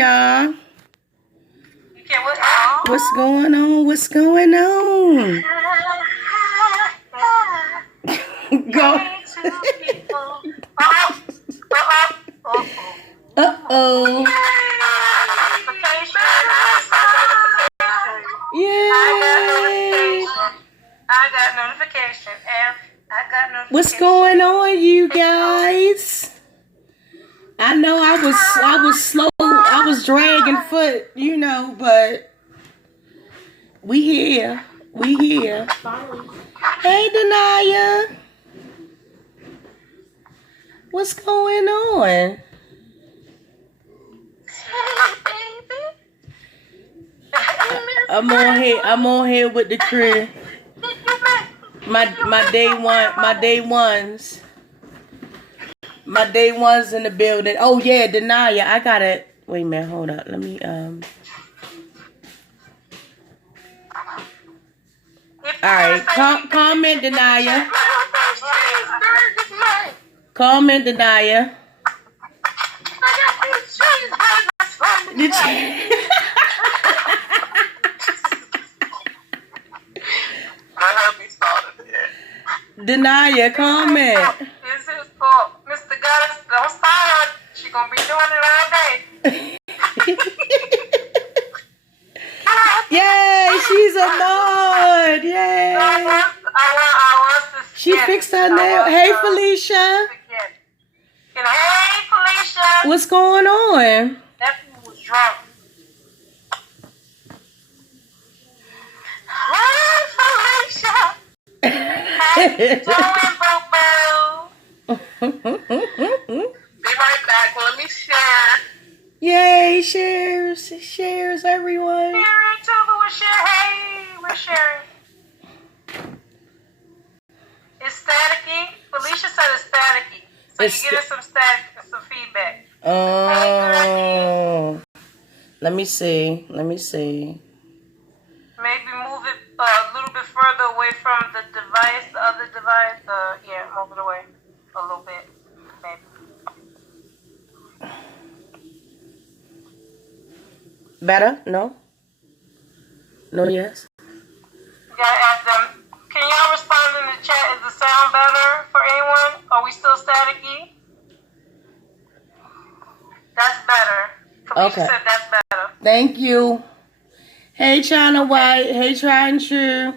on, y'all? What's going on? What's going on? Go. Uh-oh. Yay. I got notification. What's going on, you guys? I know I was slow. I was dragging foot, you know, but we here. We here. Hey, Denaya. What's going on? I'm on here with the crew. My day ones. My day ones in the building. Oh yeah, Denaya. I got it. Wait a minute, hold up. Let me Alright, comment, Denaya. Comment, Denaya. Denaya, comment. This is for Mr. Goddess. Don't start. She's gonna be doing it all day. Yay, she's a mod. Yay. I want to she fixed her nail. Hey, Felicia. Hey, Felicia. What's going on? That fool was drunk. Hey, Felicia. How you doing, boo-boo? Be right back. Let me share. Yay, shares everyone. Share each other with share. Hey, we're sharing. It's staticky. Felicia said it's staticky. So you get us some static, some feedback. Oh. Let me see. Maybe move it a little bit further away from the device, the other device. Yeah, move it away a little bit, maybe. Better? No? No, yes? You gotta ask them. Can y'all respond in the chat? Is the sound better for anyone? Are we still staticky? That's better. Felicia said that's better. Thank you. Hey, China White. Hey, Try and True.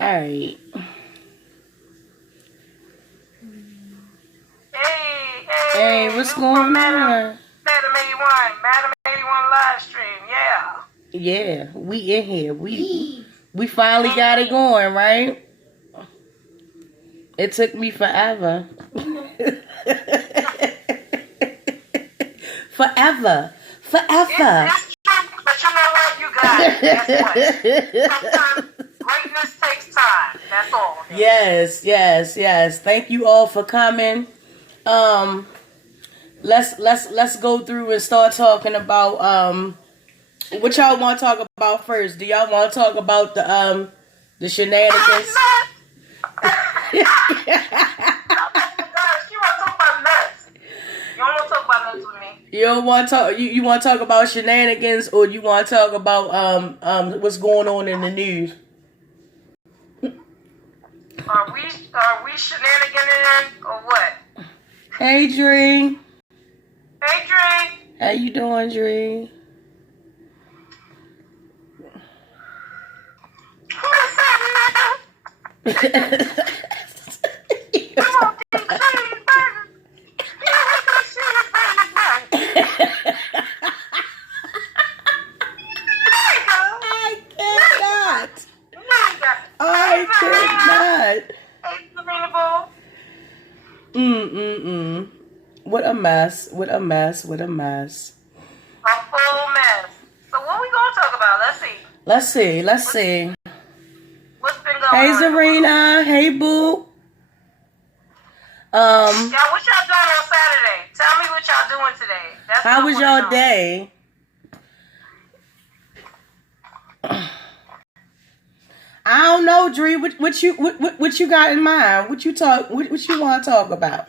All right. Hey, what's going on? Madam81 live stream, yeah. Yeah, we in here. We finally got it going, right? It took me forever. Forever. It's true, but you know what? You got it. Guess what? Sometimes greatness takes time. That's all. Yes. Thank you all for coming. Let's go through and start talking about what y'all want to talk about first. Do y'all want to talk about the shenanigans? You want to talk about nuts? You don't want to talk about nuts with me. You don't want to talk. You want to talk about shenanigans, or you want to talk about what's going on in the news? Are we shenaniganing or what? Hey, Dree. Hey, Dree. How you doing, Dree? What's up, nigga? You want these cheese burgers? You want these cheese burgers? I cannot. Hey, Serena Boo. What a mess. A full mess. So what we gonna talk about? Let's see. What's been going on? Hey, Zarina. Hey, Boo. Yeah, what y'all doing on Saturday? Tell me what y'all doing today. How was y'all day? Dree. What you got in mind? What you want to talk about?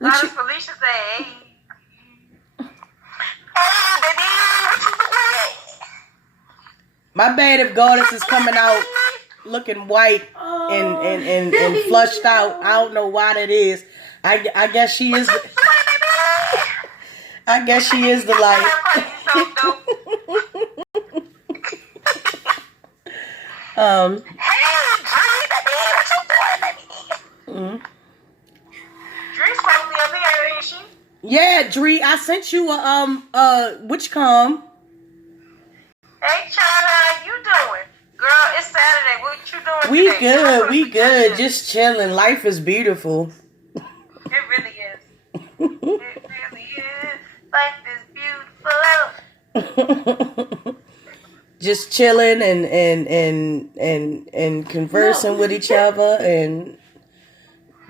How does Felicia say? Hey, baby, what you doing? My bad if Goddess is coming out looking white and flushed out. I don't know why that is. I guess she is. I guess she is the light. Hey, Dree, baby, what you doing, baby? Dree's probably up here, ain't she? Yeah, Dree, I sent you a which come. Hey, China, how you doing? Girl, it's Saturday. What you doing We today? we good. Just chilling. Life is beautiful. It really is. It really is. Life is beautiful. Just chilling and conversing with each other and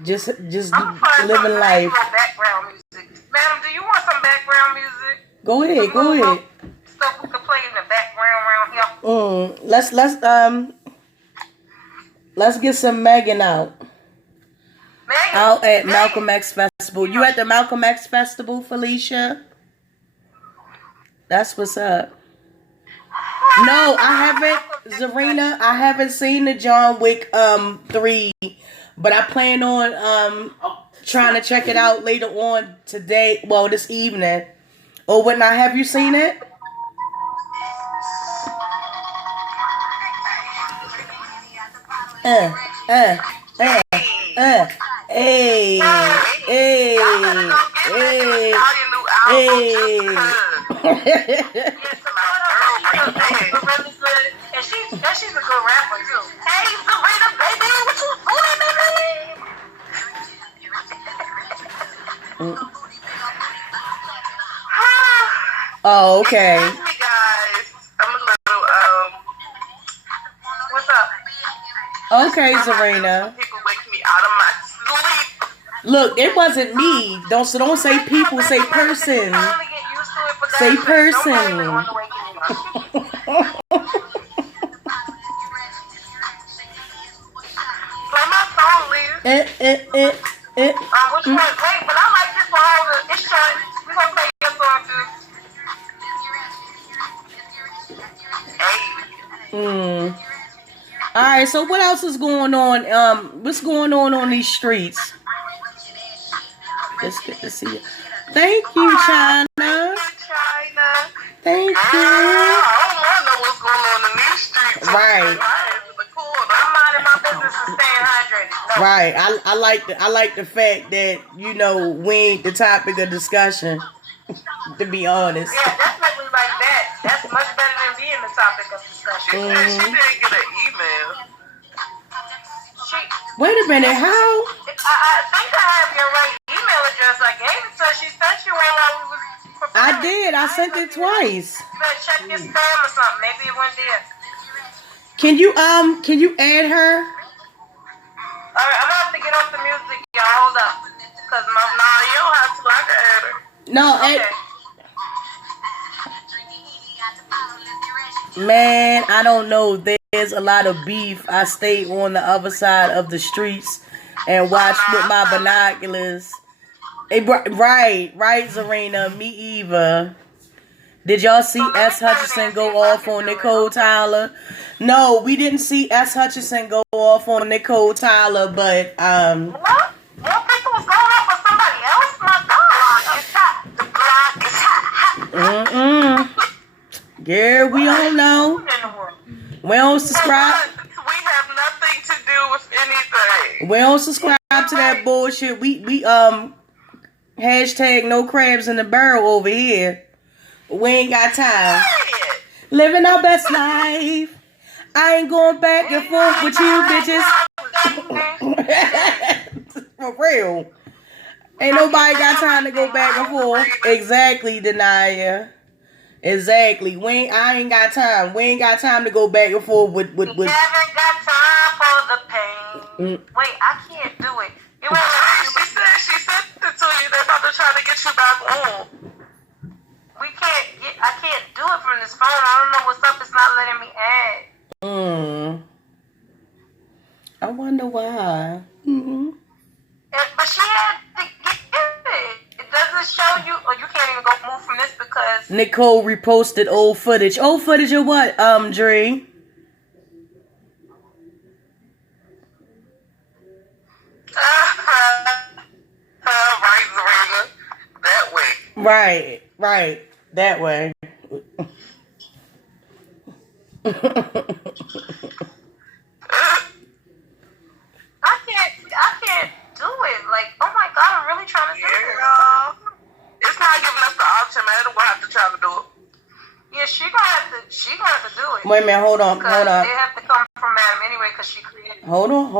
just living life. Background music. Madam, do you want some background music? Go ahead. Stuff we can play in the background around here. Let's get some Megan out. Megan? Out at Malcolm X Festival. You at the Malcolm X Festival, Felicia? That's what's up. No, I haven't, Zarina. I haven't seen the John Wick 3, but I plan on trying to check it out later on today. Well, this evening. Or whatnot. Have you seen it? Hey. And she's a good rapper too. Hey, Sabrina, baby, what you doing, baby? Oh, okay. Excuse me, guys. I'm a little what's up? Okay, Zarina. People wake me out of my sleep. Look, it wasn't me. Don't say people, say person. Say person. Play my song, Leah. Which one? Wait, but I like this one. It's short. We're gonna play your song too. Hey. All right. So what else is going on? What's going on these streets? It's good to see you. Thank you, China. Thank you. I don't want to know what's going on in these streets. Right. I'm minding my business and staying hydrated. No. Right. I like the fact that we ain't the topic of discussion. To be honest. Yeah, definitely like that. That's much better than being the topic of discussion. She said she didn't get an email. Wait a minute. How? I think I have your right email address. I gave it to her. She sent you one while we was preparing. I did. I sent it twice. You better check your spam or something. Maybe it went there. Can you add her? Alright, I'm gonna have to get off the music, y'all. Hold up. Cause you don't have to. I can add her. No, Okay. Man, I don't know. There's a lot of beef. I stayed on the other side of the streets and watched with my binoculars. Right, Zarina. Me either. Did y'all see S. Hutchinson go off on Nicole Tyler? No, we didn't see S. Hutchinson go off on Nicole Tyler, but What? More people was going up for somebody else? My God, it's hot. The block is hot. Yeah, we don't know. We don't subscribe. We have nothing to do with anything. We don't subscribe to that bullshit. We hashtag no crabs in the barrel over here. We ain't got time. Living our best life. I ain't going back and forth with you bitches. For real. Ain't nobody got time to go back and forth. Exactly, Denia. Exactly. I ain't got time. We ain't got time to go back and forth with. We haven't got time for the pain. Wait, I can't do it. She sent it to you. They're about to try to get you back on. We can't get. I can't do it from this phone. I don't know what's up. It's not letting me add. I wonder why. But she had to get it. It doesn't show you, or you can't even go move from this because Nicole reposted old footage. Old footage of what, Dre? That way. Right. That way. I can't do it. Like, oh my God, I'm really trying to do this. It's not giving us the option, man. We'll have to try to do it. Yeah, she gonna have to do it. Wait a minute, hold on. They have to come from Madam anyway because she created it. Hold on.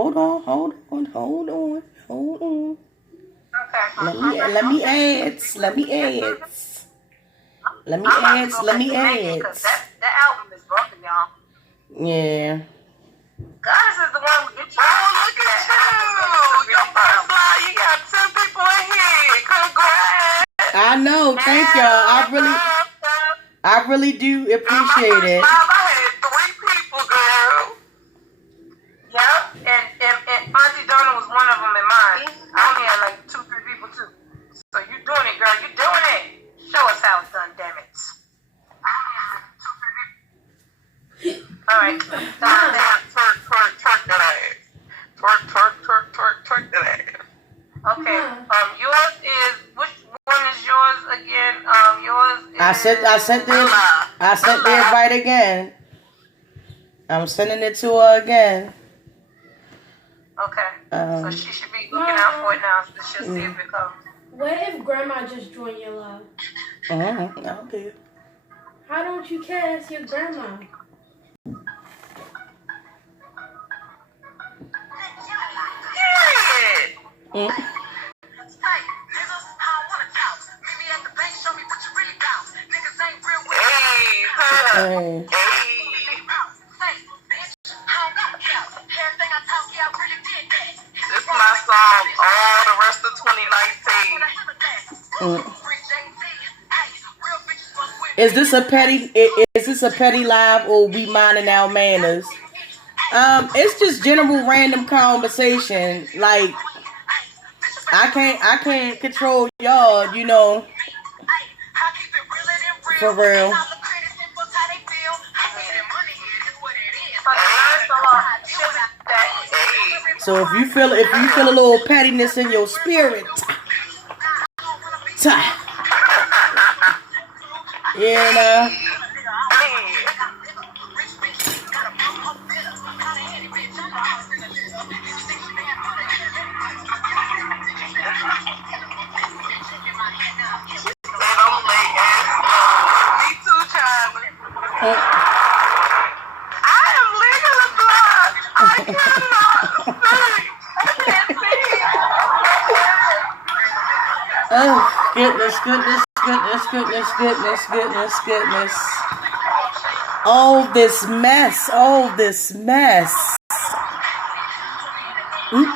Okay. Let me add. Because that album is broken, y'all. Yeah. Goddess is the one who gets you. Oh, look at you. Your first line, you got 10 people in here. Congrats. I know. Thank y'all. I really do appreciate it. I had 3 people, girl. Yep. And Auntie Donna was one of them in mine. I only had like 2, 3 people too. So you doing it, girl. You doing it. Show us how it's done, damn it. All right. Twerk that ass. Twerk that ass. Okay. Yours is, which one is yours again? Yours is I sent the invite again. I'm sending it to her again. Okay. So she should be looking out for it now, so she'll see if it comes. What if Grandma just joined your live? Okay. How don't you care? It's your grandma. This is my song all the rest of 2019. Is this a petty live or we minding our manners? It's just general random conversation. Like I can't control y'all, you know. For real. So if you feel a little pettiness in your spirit, you know. Oh, goodness. Oh, this mess. One of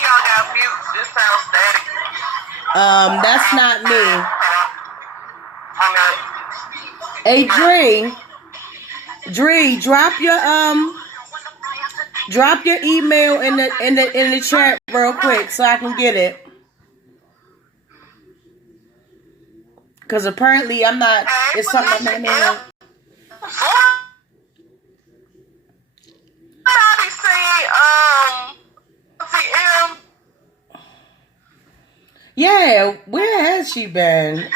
y'all got mute. This sounds static. That's not me. Hey, Dre, drop your email in the chat real quick so I can get it. Cause apparently I'm not. It's something I'm not. Yeah, where has she been?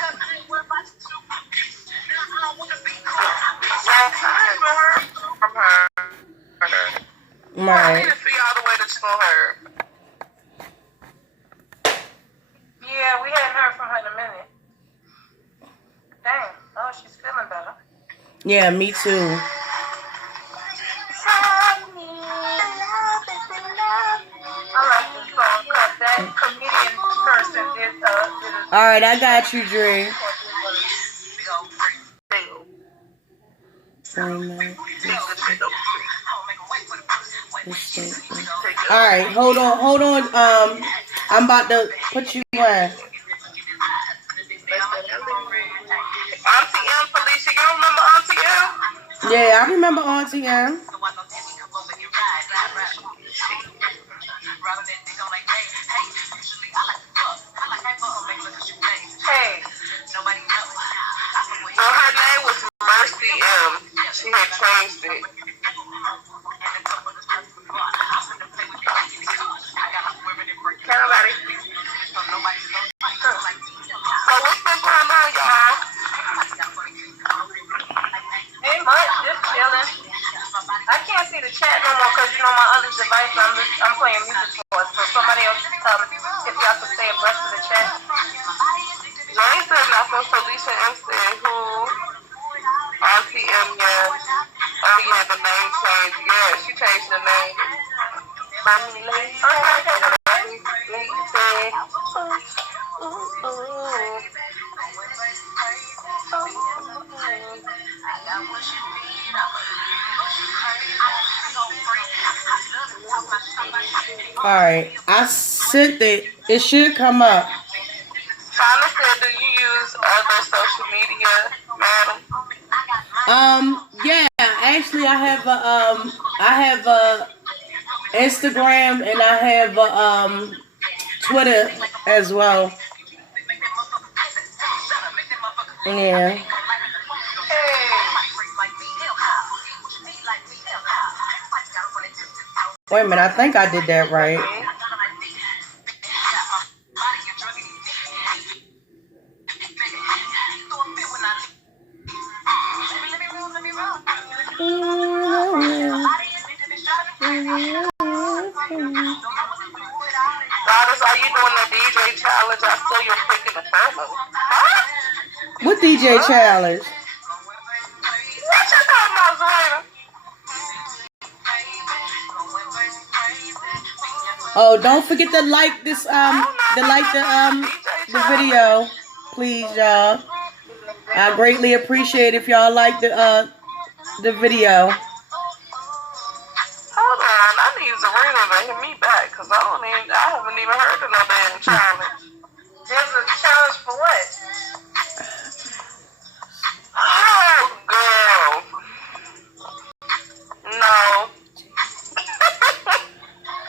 Right. Yeah, we hadn't heard from her in a minute. Damn. Oh, she's feeling better. Yeah, me too. All right, I got you, Dre. All right, hold on. I'm about to put you in. Auntie M, Felicia, you remember Auntie M? Yeah, I remember Auntie M. Hey. Well, her name was Mercy M. She had changed it. Everybody. So what's been going on, y'all? Ain't much, just chilling. I can't see the chat no more because you know my other device I'm playing music for. So somebody else if y'all could stay abreast of the chat. Johnny said nothing. Felicia M said who? Auntie M, yeah. Oh yeah, the name change. Yeah, she changed the name. Mommy lady. Alright, I sent it. It should come up. Tyler said, do you use other social media, madam? Yeah, actually I have a Instagram and I have a Twitter as well. Yeah. Wait a minute, I think I did that right. Daughters, are you doing the DJ challenge? I saw you're picking the promo. Huh? What DJ challenge? What you talking about, Zayna? Oh, don't forget to like this the video, please, y'all. I greatly appreciate if y'all like the video. Hold on, I need Zarina to hit me back because I haven't even heard of no damn challenge. There's a challenge for what? Oh, girl. No.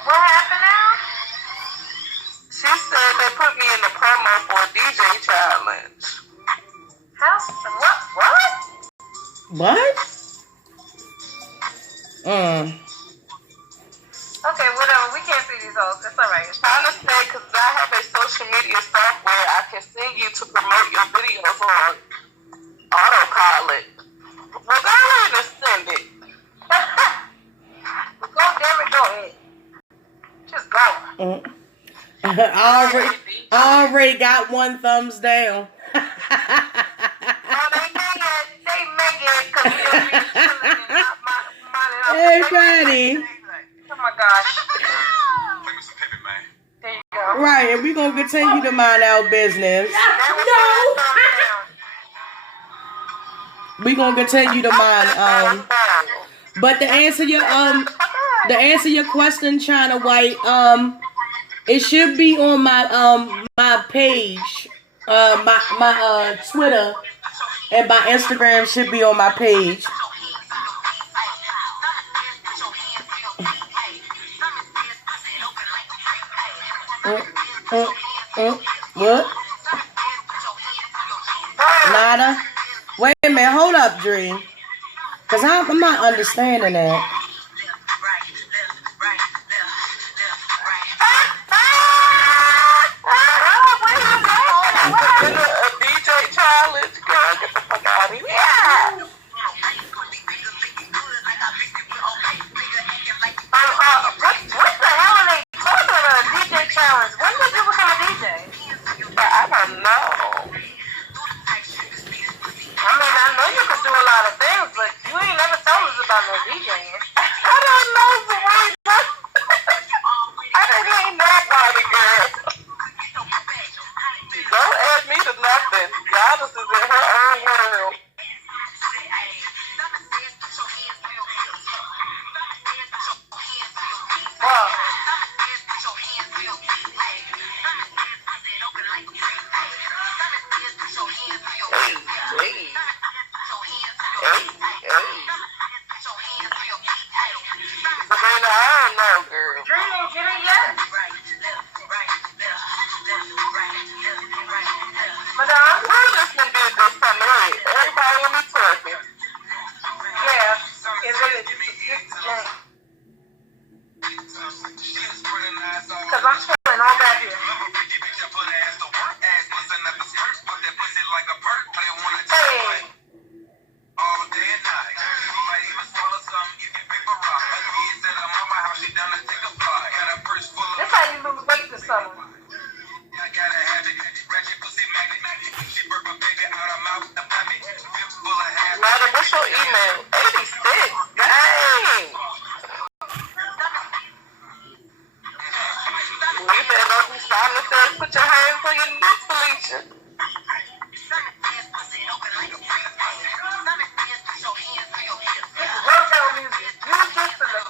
What happened now? She said they put me in the promo for a DJ challenge. What? Okay, whatever. We can't see these hoes. It's alright. I understand because I have a social media software I can send you to promote your videos on autopilot. Well, go ahead and send it. Go, damn it, go ahead. Just go. I already got one thumbs down. Oh, they make it because we don't be chilling. Hey, Patty. Oh my gosh. There you go. Right, and we're going to continue to mind our business. No. We're going to continue to mind. But to answer your question, China White, it should be on my my page. My Twitter and my Instagram should be on my page. What? Nada? Wait a minute, hold up, Dream. Because I'm not understanding that. A DJ challenge, girl, get the fuck out of here. Yeah. What the hell are they talking about? A DJ challenge? When did you become a DJ? I don't know. I mean, I know you could do a lot of things, but you ain't never told us about no DJing. Put your hands on your knees, Felicia. Workout music. Use this to the go.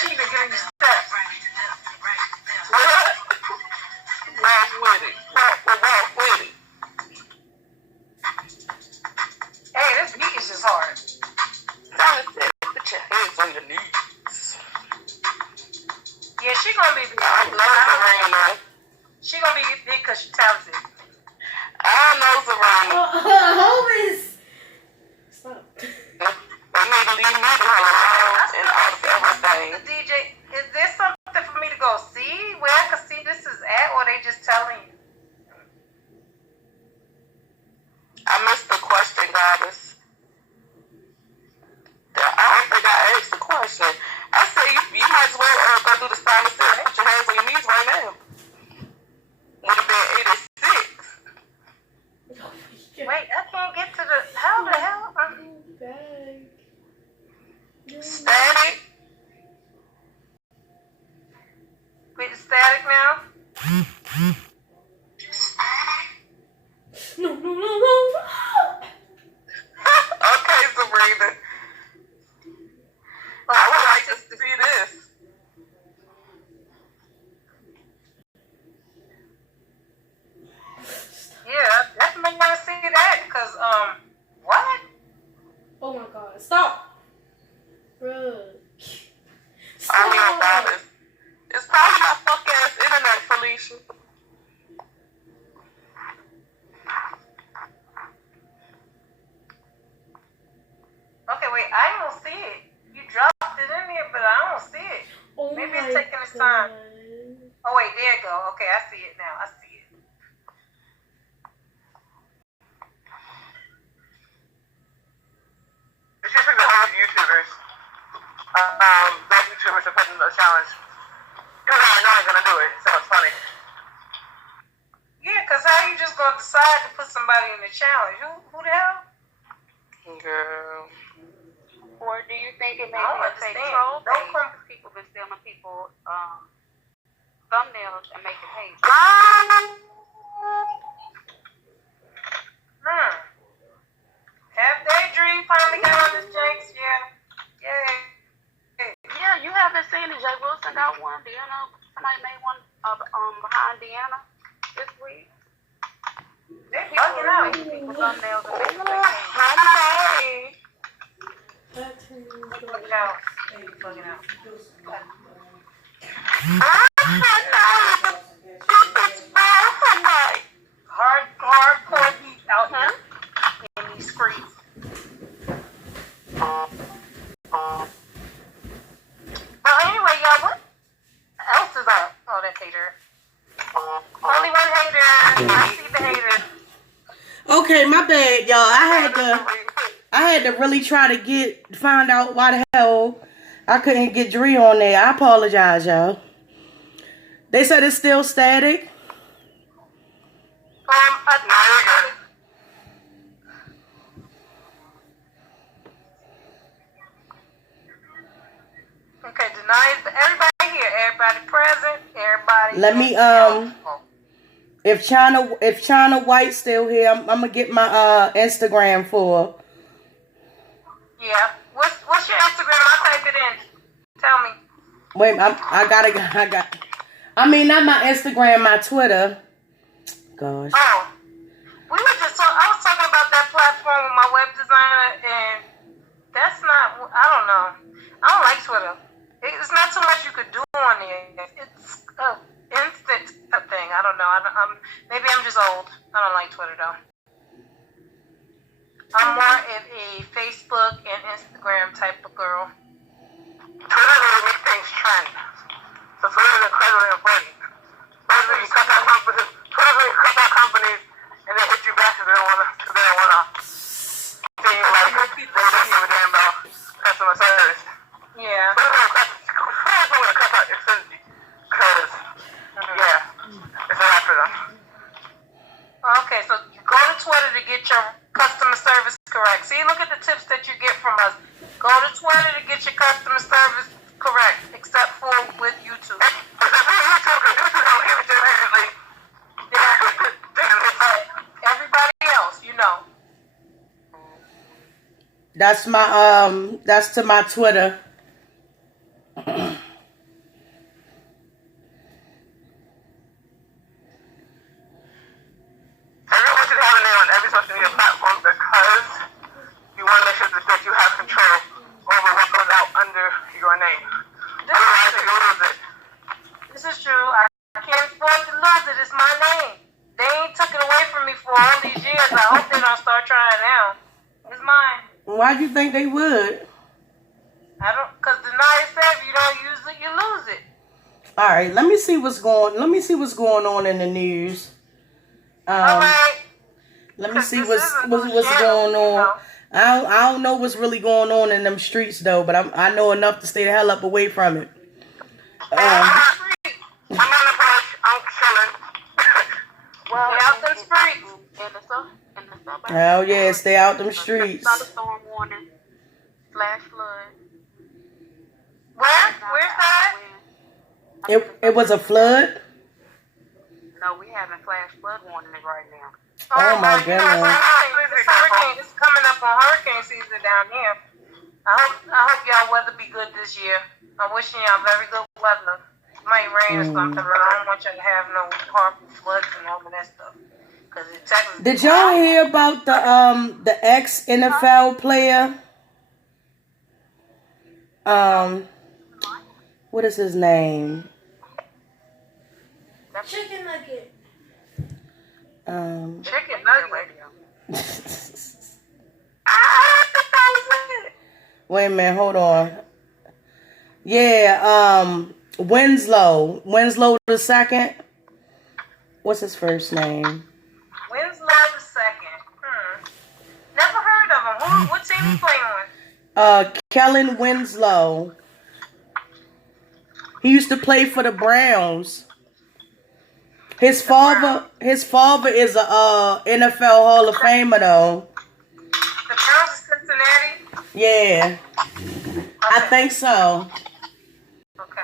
She even giving you steps. What? Walk with it. Walk with it. Hey, this beat is just hard. Put your hands on your knees. Yeah, she gonna be big. She gonna be big because she's talented. I know Serena. Homies. Stop. You need to leave me alone and all the everything. The DJ, is there something for me to go see where I can see this is at, or they just telling you? I missed the question, Goddess. I don't think I asked the question. I said you might as well go do the sign of six. Put your hands on your knees right now. Would have been 86. Wait, I can't get to the. How the hell? Static. Wait, static now? No. Okay, Sabrina. I would like to see this. Yeah, definitely want to see that because, what? Oh my god. Stop. Bruh. Stop. I mean, about it. It's probably my fuck ass internet, Felicia. Okay, wait, I don't see it. You dropped it in here, but I don't see it. Oh maybe my it's taking its god. time. Oh, wait, there you go. Okay, I see it now. I see it. It's just like the whole YouTubers. Black YouTubers are putting a challenge. Even though I know I'm gonna do it, so it's funny. Yeah, because how you just gonna decide to put somebody in the challenge? Who the hell? Girl. Or do you think it may I don't be a understand. fake troll Don't page? come- People been stealing people thumbnails and making pages. Have Daydream finally got on this Jinx? Yeah. Yay. Yeah, you haven't seen it. Jay Wilson got one. Deanna, somebody made one behind Deanna this week. They're bugging out. People thumbnails and making pages. Honey. Bugging out. Bugging out. Hardcore beat out here in these streets. Well, anyway, y'all, what else is up? Oh, that's hater. Only one hater. I see the hater. Okay, my bad, y'all. I had to really try to find out why the hell I couldn't get Dree on there. I apologize, y'all. They said it's still static. Okay, denied. Everybody here, everybody present, everybody. Let me if China White's still here, I'm gonna get my Instagram for her. Yeah. What's your Instagram? I'll type it in. Tell me. Wait, I mean, not my Instagram, my Twitter. Gosh. Oh. I was talking about that platform with my web designer, and that's not, I don't know. I don't like Twitter. It's not too much you could do on there. It's an instant thing. I don't know. Maybe I'm just old. I don't like Twitter, though. I'm more of a Facebook and Instagram type of girl. Twitter really makes things trend. So Twitter is incredibly important. Twitter really cut out companies and they hit you back because they don't want to see you like they don't give a damn about customer service. Yeah. Twitter's going to cut out Xfinity because, it's a lot for them. Okay, so go to Twitter to get your customer service correct. See, look at the tips that you get from us. Go to Twitter to get your customer service correct, except for with YouTube. Everybody else, you know. That's to my Twitter. Everyone should have a name on every social media platform because you want to make sure that you have control over what goes out under your name. Otherwise, you lose it. This is true. I can't afford to lose it. It's my name. They ain't took it away from me for all these years. I hope they don't start trying now. It's mine. Why do you think they would? Because deny yourself, you don't use it, you lose it. All right, let me see what's going on in the news. All right. Let me see what's going on. I don't know what's really going on in them streets though, but I know enough to stay the hell up away from it. I'm on the brush. I'm chilling. Well, Stay out them streets. In the suburbs. Hell yeah, stay out them streets. Thunderstorm warning, flash flood. Where's that? It was a flood. No, we having flash flood warning right now. Oh my goodness. It's coming up on hurricane season down here. I hope y'all weather be good this year. I'm wishing y'all very good weather. It might rain or something, but I don't want y'all to have no horrible floods and all of that stuff. Did y'all hear about the ex NFL player? What is his name? Chicken nugget. Chicken nugget. Wait a minute, hold on. Yeah, Winslow the second. What's his first name? Winslow the second. Never heard of him. What team he play on? Kellen Winslow. He used to play for the Browns. His father is a NFL Hall of Famer though. The Browns of Cincinnati? Yeah. Okay. I think so. Okay.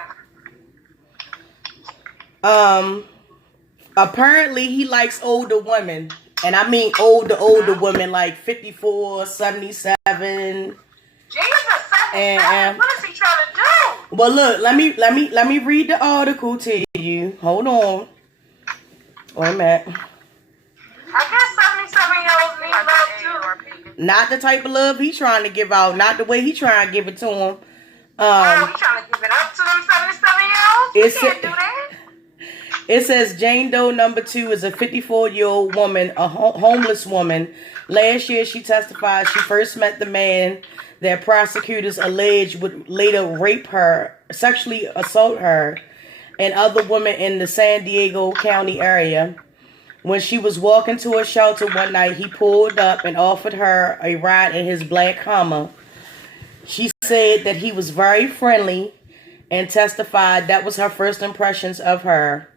Apparently he likes older women. And I mean older women, like 54, 77. Jesus, 77? What is he trying to do? Well, look, let me read the article to you. Hold on. Wait a minute. I guess 77-year-olds need love too. Not the type of love he's trying to give out. Not the way he's trying to give it to him. He trying to give it up to them 77-year-olds? You can't do that. It says Jane Doe number 2 is a 54-year-old woman, a homeless woman. Last year, she testified she first met the man that prosecutors alleged would later rape her, sexually assault her, and other women in the San Diego County area. When she was walking to a shelter one night, he pulled up and offered her a ride in his black Hummer. She said that he was very friendly and testified that was her first impressions of her.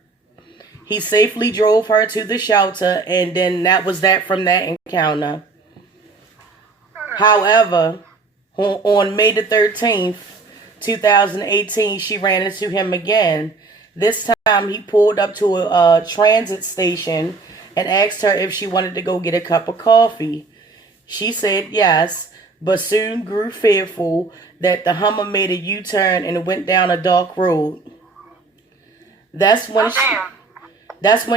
He safely drove her to the shelter, and then that was that from that encounter. However, on May the 13th, 2018, she ran into him again. This time, he pulled up to a transit station and asked her if she wanted to go get a cup of coffee. She said yes, but soon grew fearful that the Hummer made a U-turn and went down a dark road. That's when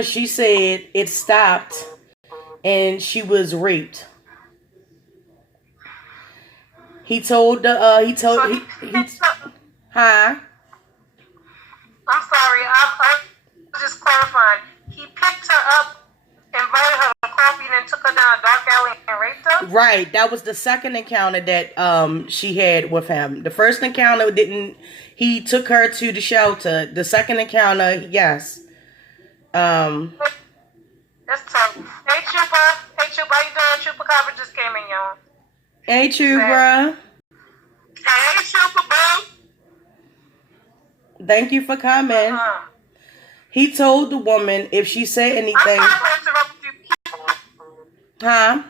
she said it stopped and she was raped. Huh? I'm sorry, I was just clarifying. He picked her up, invited her to coffee, and then took her down a dark alley and raped her? Right, that was the second encounter that she had with him. The first encounter he took her to the shelter. The second encounter, yes. That's tough. Hey, Chupa, how you doing? Chupacabra just came in, y'all. Hey, Chupa. Hey, Chupa, boo. Thank you for coming. He told the woman if she said anything. I'm sorry to interrupt you. Huh?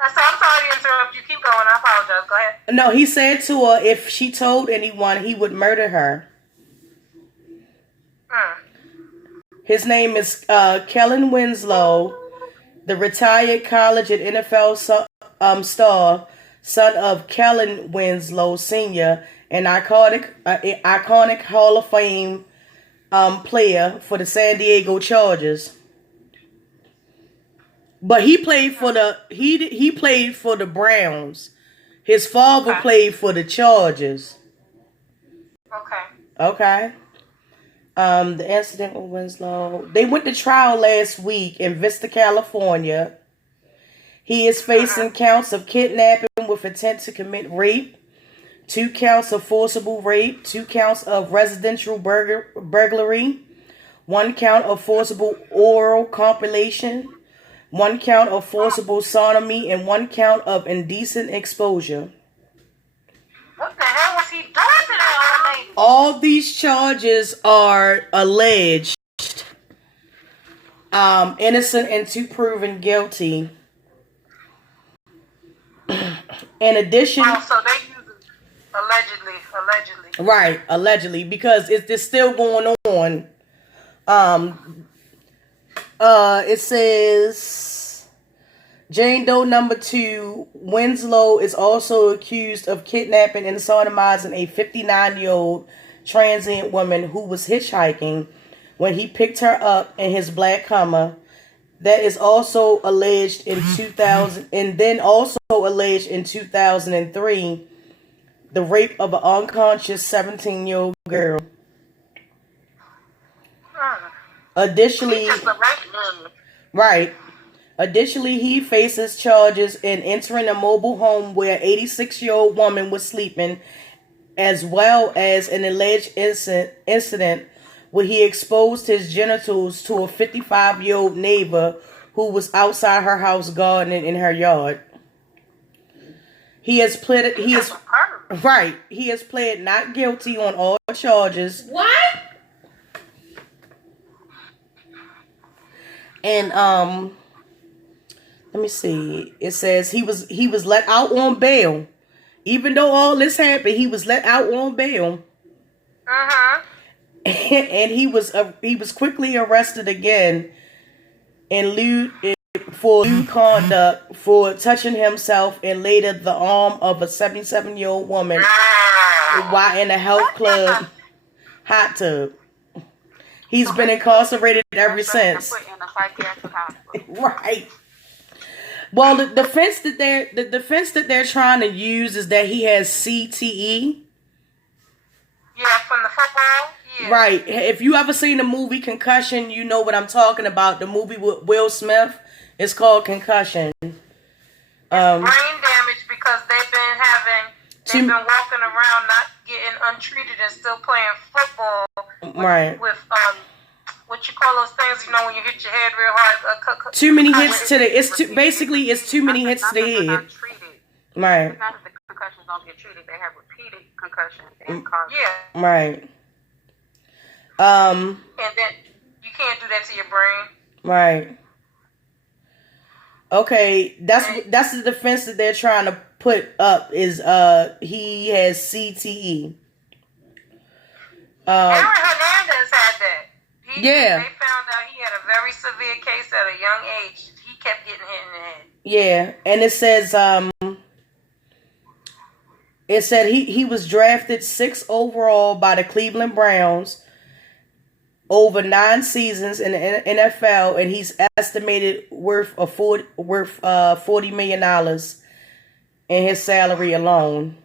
I'm sorry to interrupt you. Keep going. I apologize. Go ahead. No, he said to her if she told anyone, he would murder her. His name is Kellen Winslow, the retired college and NFL star, son of Kellen Winslow Sr., an iconic Hall of Fame player for the San Diego Chargers. But he played for he played for the Browns. His father played for the Chargers. Okay. The incident with Winslow. They went to trial last week in Vista, California. He is facing counts of kidnapping with intent to commit rape, 2 counts of forcible rape, 2 counts of residential burglary, 1 count of forcible oral compilation, 1 count of forcible sodomy, and 1 count of indecent exposure. What the hell was he doing to that old lady? All these charges are alleged, innocent until proven guilty. In addition, so they use it allegedly. Right, allegedly, because it's still going on. It says Jane Doe number 2, Winslow is also accused of kidnapping and sodomizing a 59-year-old transient woman who was hitchhiking when he picked her up in his black Hummer. That is also alleged in 2000, and then also alleged in 2003, the rape of an unconscious 17-year-old girl. Additionally, he faces charges in entering a mobile home where an 86-year-old woman was sleeping, as well as an alleged incident where he exposed his genitals to a 55-year-old neighbor who was outside her house gardening in her yard. He has pled not guilty on all charges. What? And let me see. It says he was let out on bail. Even though all this happened, he was let out on bail. And he was quickly arrested again for lewd conduct for touching himself and later the arm of a 77-year-old woman while in a health club hot tub. He's been incarcerated ever since. Right. Well, the defense that they're trying to use is that he has CTE. Yeah, from the football. Yeah. Right. If you ever seen the movie Concussion, you know what I'm talking about. The movie with Will Smith is called Concussion. Brain damage because they've been walking around not getting untreated and still playing football. Right. With what you call those things, you know, when you hit your head real hard. Too many hits to the. It's too many hits to the head. Right. Not that the concussions don't get treated; they have repeated concussions and Yeah. Right. And then you can't do that to your brain. Right. Okay, that's the defense that they're trying to put up is he has CTE. Aaron Hernandez had that. Yeah. They found out he had a very severe case at a young age. He kept getting hit in the head. Yeah, and it said he was drafted 6th overall by the Cleveland Browns over 9 seasons in the NFL, and he's estimated worth $40 million in his salary alone.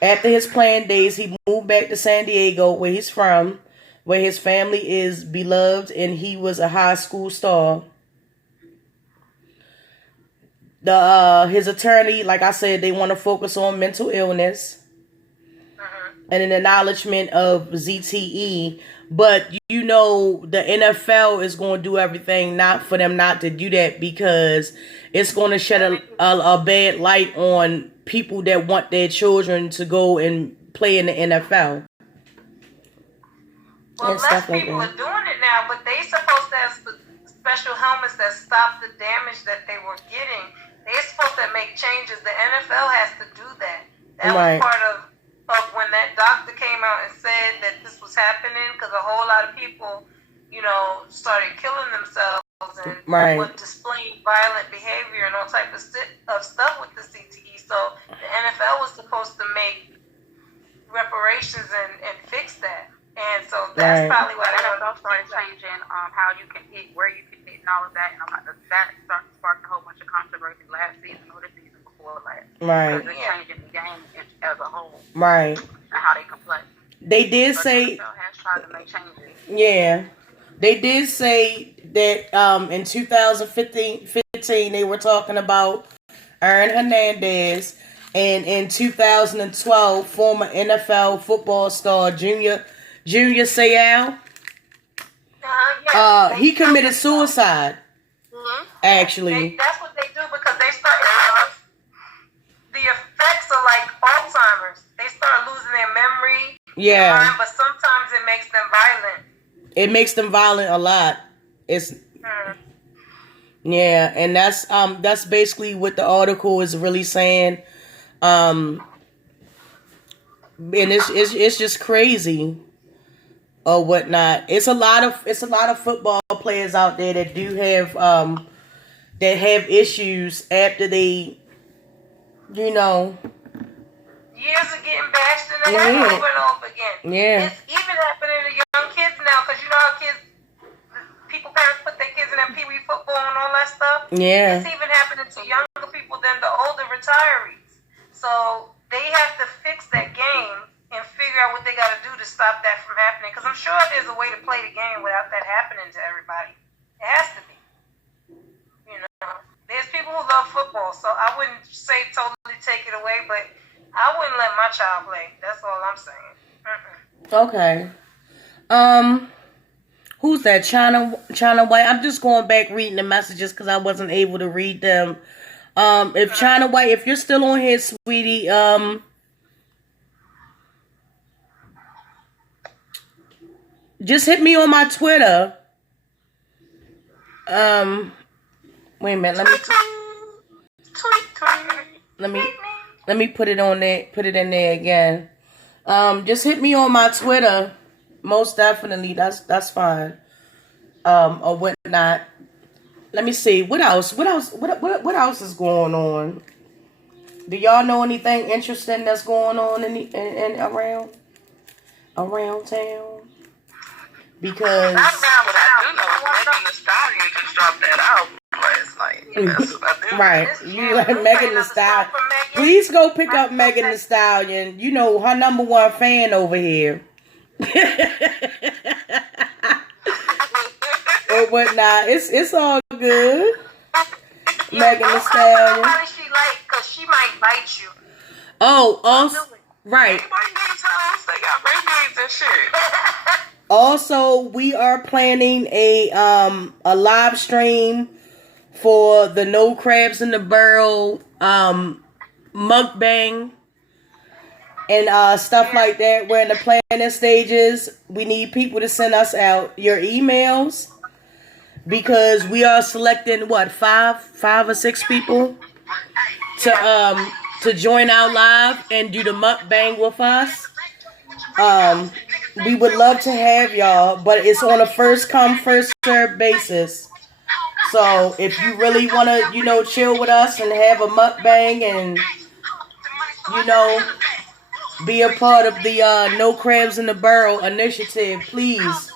After his playing days, he moved back to San Diego, where he's from, where his family is beloved, and he was a high school star. His attorney, like I said, they want to focus on mental illness and an acknowledgement of ZTE. But you know the NFL is going to do everything not for them not to do that, because it's going to shed a bad light on people that want their children to go and play in the NFL. Well, less people are doing it now, but they supposed to have special helmets that stop the damage that they were getting. they're supposed to make changes. The NFL has to do that. That Right. was part of when that doctor came out and said that this was happening, because a whole lot of people, started killing themselves and Right. were displaying violent behavior and all type of stuff with the CTE. So the NFL was supposed to make reparations and fix that. And so that's Right. probably why The they NFL started changing how you can hit, where you can hit, and all of that. And that sparked a whole bunch of controversy last season or the season before last. Right. Because it's changing the game as a whole Right. and how they can play. They did But say, the NFL has tried to make changes. yeah, they did say that in 2015 they were talking about Aaron Hernandez, and in 2012 former NFL football star Junior Seau, he committed suicide. Actually, that's what they do, because they start. The effects are like Alzheimer's. They start losing their memory. yeah, Their mind, but sometimes it makes them violent. it makes them violent a lot. It's yeah, and that's basically what the article is really saying. And it's just crazy or whatnot. It's a lot of football players out there that do have issues after they, Years of getting bashed in the head over and over again. Yeah. It's even happening to young kids now, because you know how parents put their kids in that pee-wee football and all that stuff. Yeah. It's even happening to younger people than the older retirees. So they have to fix that game and figure out what they got to do to stop that from happening. Because I'm sure there's a way to play the game without that happening to everybody. It has to be. There's people who love football, so I wouldn't say totally take it away, but I wouldn't let my child play. That's all I'm saying. Okay. Who's that? China White. I'm just going back reading the messages because I wasn't able to read them. If China White, if you're still on here, sweetie, just hit me on my Twitter. Wait a minute. Let me put it on there. Put it in there again. Just hit me on my Twitter. Most definitely. That's fine. Or whatnot. Let me see. What else? What else is going on? Do y'all know anything interesting that's going on in around town? Because Not around, but I do know Megan Thee Stallion just dropped that album last night. Yes, I do. right, you like Megan Thee Stallion. Please go pick up Megan Thee Stallion. You know her #1 fan over here. Or whatnot. It's all good. Megan Thee Stallion. How does she like? Because she might bite you. Oh, also right. Everybody needs hoes. They got rabies and shit. Also, we are planning a live stream for the No Crabs in the Barrel mukbang and stuff like that. We're in the planning stages. We need people to send us out your emails because we are selecting five or six people to join our live and do the mukbang with us. We would love to have y'all, but it's on a first come, first served basis. So if you really want to, chill with us and have a mukbang and, be a part of the No Crabs in the Barrel initiative, please.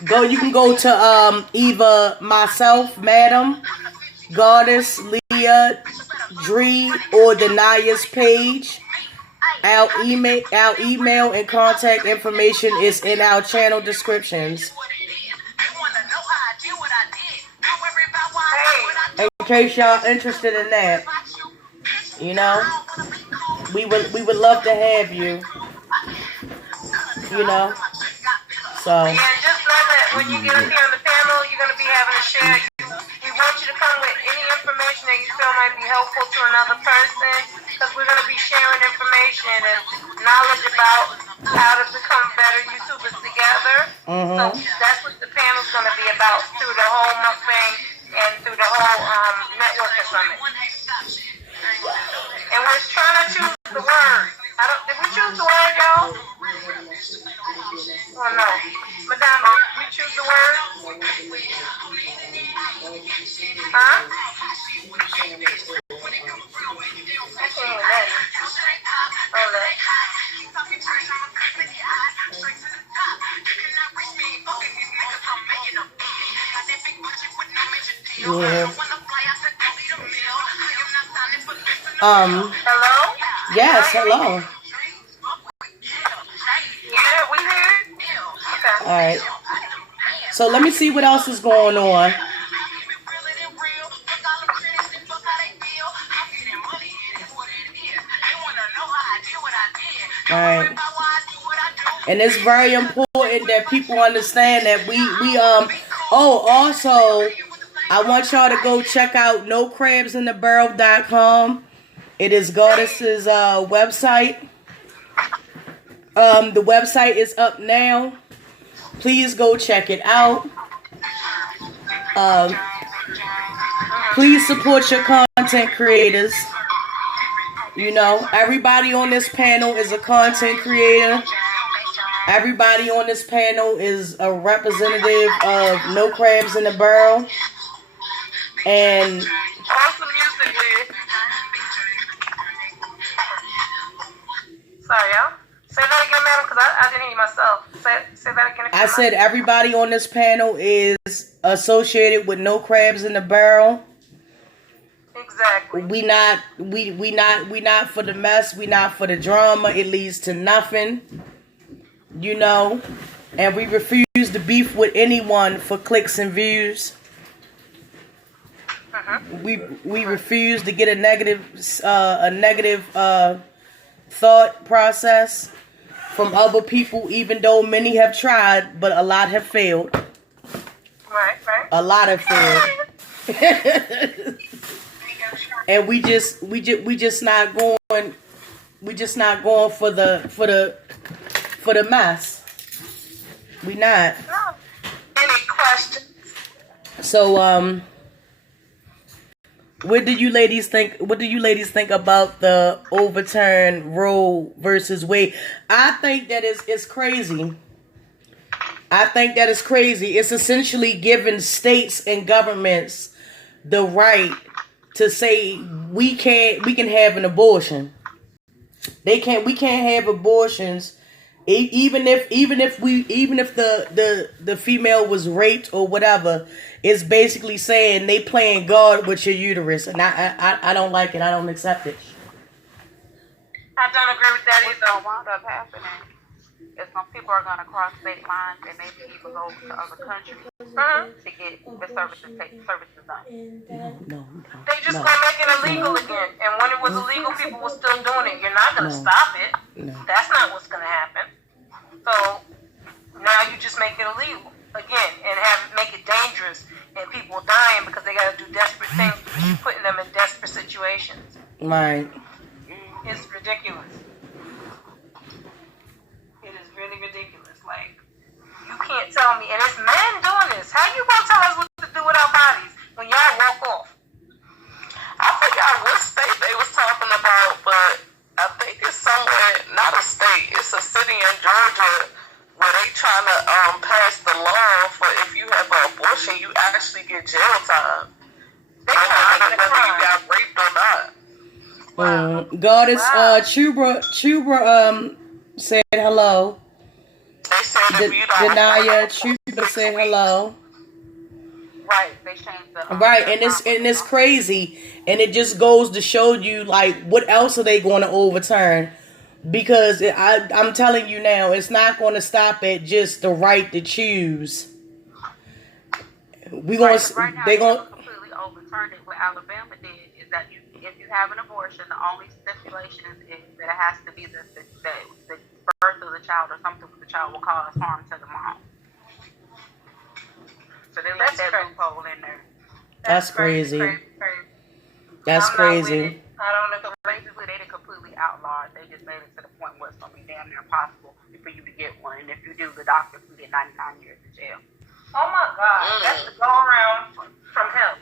You can go to either myself, Madam, Goddess, Leah, Dree, or Denia's page. Our email and contact information is in our channel descriptions. In case y'all interested in that, we would love to have you. So. Yeah, just know that when you get up here on the panel, you're gonna be having to share. We want you to come with any information that you feel might be helpful to another person, because we're gonna be sharing information and knowledge about how to become better YouTubers together. So that's what the panel's gonna be about through the whole mukbang and through the whole networking summit. And we're trying to choose the word. Did we choose the word, y'all? Oh no. Madame, did we choose the word? Huh? Yeah. Hello? Yes, hello. Yeah, we heard. Okay. All right. So let me see what else is going on. All right. And it's very important that people understand that we also I want y'all to go check out nocrabsinthebarrel.com. It is Goddess's website. The website is up now. Please go check it out. Please support your content creators. You know, everybody on this panel is a content creator. Everybody on this panel is a representative of No Crabs in the Barrel. And awesome music, Liz. Sorry, y'all. Say that again, madam, because I didn't hear myself. Say that again. I said everybody on this panel is associated with No Crabs in the Barrel. Exactly. We not for the mess. We not for the drama. It leads to nothing. You know, and we refuse to beef with anyone for clicks and views. We refuse to get a negative thought process from other people, even though many have tried, but a lot have failed. Right. A lot have failed. And we just not going for the mess. We not. No. Any questions? So what do you ladies think about the overturned Roe versus Wade? I think that it's crazy. It's essentially giving states and governments the right to say we can have an abortion. We can't have abortions even if the female was raped or whatever. It's basically saying they playing God with your uterus, and I don't like it. I don't accept it. I don't agree with that What's either. going to wind up happening is some people are going to cross state lines and maybe even go to other countries to get the services done. No. They just gonna make it illegal again. And when it was illegal, people were still doing it. You're not gonna stop it. No. That's not what's gonna happen. So now you just make it illegal again and make it dangerous, and people dying because they gotta do desperate things because you're putting them in desperate situations. Right. It's ridiculous. It is really ridiculous. Like, you can't tell me, and it's men doing this. How you gonna tell us what to do with our bodies when y'all walk off? I forgot what state they was talking about, but I think it's somewhere, not a state, it's a city in Georgia where they trying to pass the law for if you have an abortion, you actually get jail time. They trying to make it a whether you crime. got raped or not. Goddess Chuba said hello. They said if you don't Denaya Chuba said hello. Right, they changed the Right, and it's crazy, and it just goes to show you like what else are they going to overturn? Because I'm telling you now, it's not going to stop at just the right to choose. Right now, they completely overturned it. What Alabama did is that if you have an abortion, the only stipulation is that it has to be the birth of the child or something with the child will cause harm to the mom. So they let that loophole in there. That's crazy. That's I'm not crazy. with it. I don't know. So basically, they didn't completely outlaw it. They just made it to the point where it's going to be damn near impossible for you to get one. And if you do, the doctor can get 99 years in jail. Oh my God, that's the go around from hell.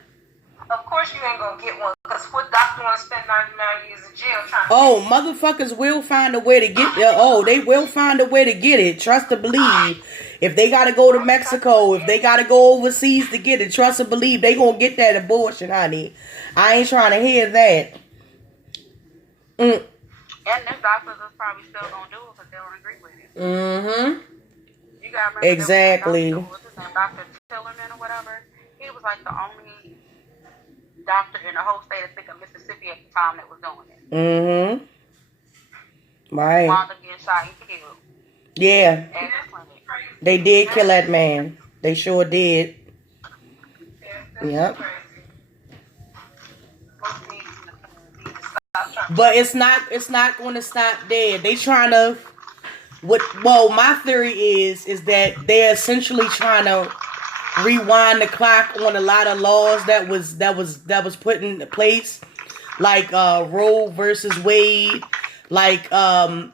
Of course you ain't gonna get one, because what doctor wanna spend 99 years in jail trying to Oh, motherfuckers will find a way to get. They will find a way to get it. Trust and believe. If they gotta go to Mexico, if they gotta go overseas to get it, trust and believe they gonna get that abortion, honey. I ain't trying to hear that. And them doctors is probably still gonna do it because they don't agree with it. Mm-hmm. You gotta remember Exactly. What's his name, Dr. Tillerman or whatever. He was like the only doctor in the whole state of Mississippi at the time that was doing it. Mm-hmm. Right. Wound up getting shot and killed. Yeah. At his clinic. They did kill that man. They sure did. Yep. But it's not going to stop there. They trying to my theory is that they're essentially trying to rewind the clock on a lot of laws that was put in place, like Roe versus Wade. Like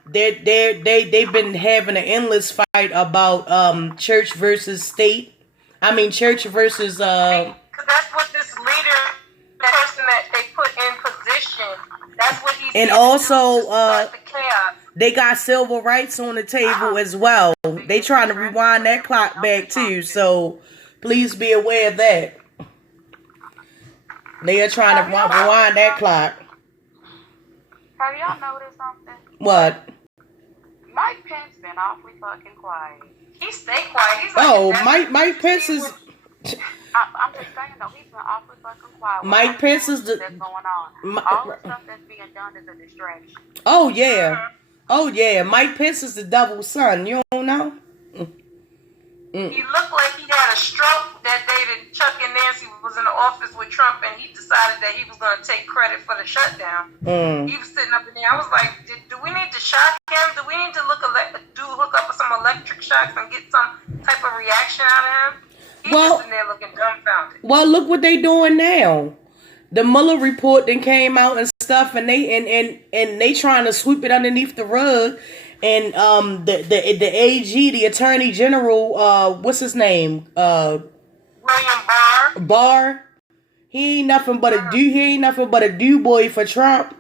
they've been having an endless fight about church versus state. I mean church versus Because that's what this leader, the person that they put in position, that's what he's. And also the chaos. they got civil rights on the table as well. They trying to rewind that clock back too. So please be aware of that. They are trying to rewind that clock. Have y'all noticed something? What? Mike Pence been awfully fucking quiet. He stay quiet. He's like Mike Pence is. I'm just saying though, he's been awfully fucking quiet. Mike Pence is the. That's going on. All the stuff that's being done is a distraction. Oh yeah, Mike Pence is the devil's son. You don't know? He looked like he had a stroke that day that Chuck and Nancy was in the office with Trump, and he decided that he was going to take credit for the shutdown. He was sitting up in there. I was like, do we need to shock him? Do we need to hook up with some electric shocks and get some type of reaction out of him? He's just sitting there looking dumbfounded. Well, look what they doing now. The Mueller report then came out and stuff, and they trying to sweep it underneath the rug. And the AG, the Attorney General, what's his name? William Barr. Barr. He ain't nothing but a do boy for Trump.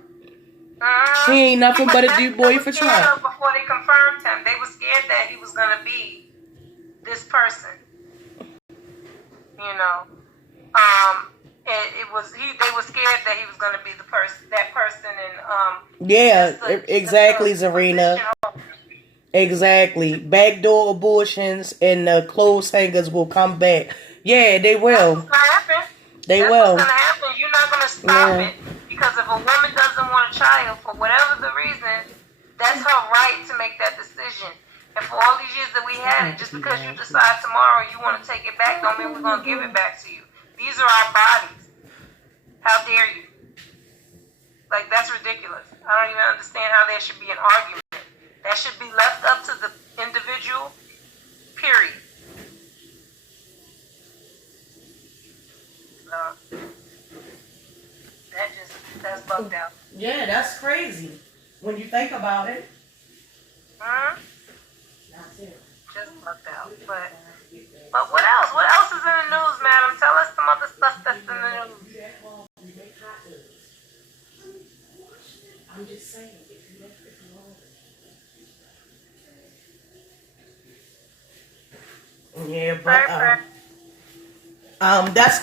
He ain't nothing but a do boy for Trump. Before they confirmed him, they were scared that he was gonna be this person. You know, they were scared that he was gonna be that person, and yeah, exactly, Zarina. Exactly. Backdoor abortions and the clothes hangers will come back. Yeah, they will. That's what's gonna happen. They will. What's gonna happen. You're not gonna stop it, because if a woman doesn't want a child for whatever the reason, that's her right to make that decision. And for all these years that we had it, just because you decide tomorrow you want to take it back, don't mean we're gonna give it back to you. These are our bodies. How dare you? Like, that's ridiculous. I don't even understand how there should be an argument. That should be left up to the individual, period. That's bugged out. Yeah, that's crazy when you think about it. That's it. Just bugged out. But what else? What else is in the news, madam? Tell us some other stuff that's in the news. I'm just saying, yeah, but that's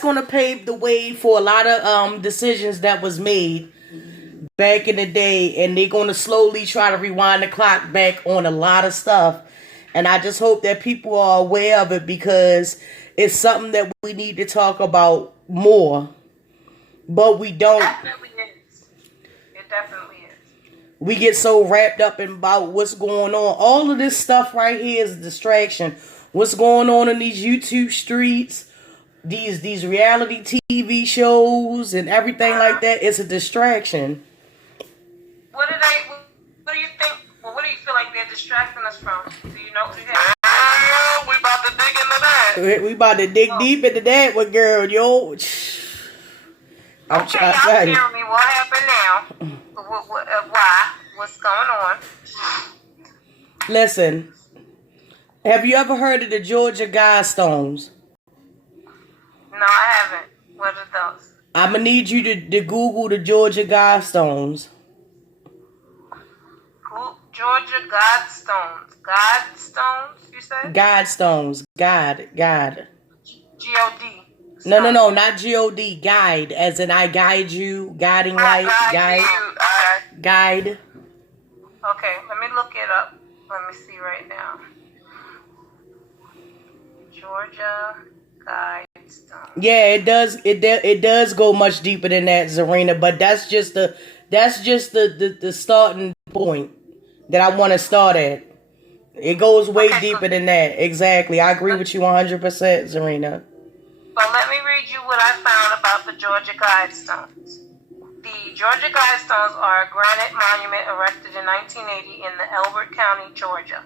gonna pave the way for a lot of decisions that was made back in the day, and they're gonna slowly try to rewind the clock back on a lot of stuff. And I just hope that people are aware of it, because it's something that we need to talk about more. But we don't. It definitely is. It definitely is. We get so wrapped up in about what's going on. All of this stuff right here is a distraction. What's going on in these YouTube streets, these reality TV shows and everything like that, it's a distraction. What do you think? Well, what do you feel like they're distracting us from? Do you know? We about to dig into that. We about to dig deep into that one, girl. Yo. I'm trying to tell me what happened now. Why? What's going on? Listen, have you ever heard of the Georgia Guidestones? No, I haven't. What are those? I'm gonna need you to Google the Georgia Guidestones. Georgia Godstones. Godstones, you said? Guidestones. God. G-O-D. No, not G-O-D. Guide, as in I guide you, guiding light. Guide. Okay, let me look it up. Let me see right now. Georgia Guidestone. Yeah, it does go much deeper than that, Zarina, but that's just the starting point that I want to start at. It goes way deeper than that. Exactly. I agree with you 100%, Zarina. So let me read you what I found about the Georgia Guidestones. The Georgia Guidestones are a granite monument erected in 1980 in the Elbert County, Georgia,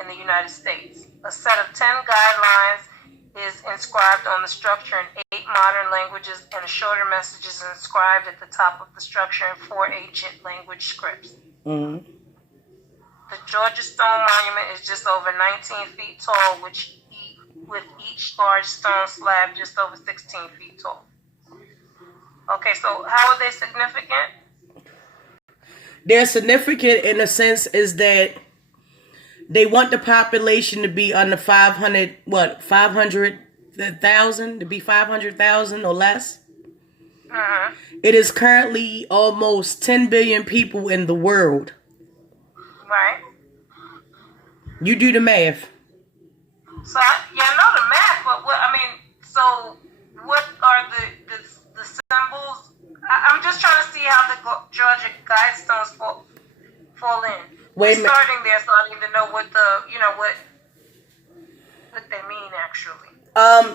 in the United States. A set of 10 guidelines is inscribed on the structure in 8 modern languages, and a shorter message is inscribed at the top of the structure in 4 ancient language scripts. Mm-hmm. The Georgia Stone Monument is just over 19 feet tall, with each large stone slab just over 16 feet tall. Okay, so how are they significant? They're significant in a sense is that they want the population to be under 500,000, to be 500,000 or less. Mm-hmm. It is currently almost 10 billion people in the world. Right. You do the math. So, I know the math, but so what are the symbols? I'm just trying to see how the Georgia Guidestones fall in. Wait a minute. Starting there, so I need to know what they mean actually.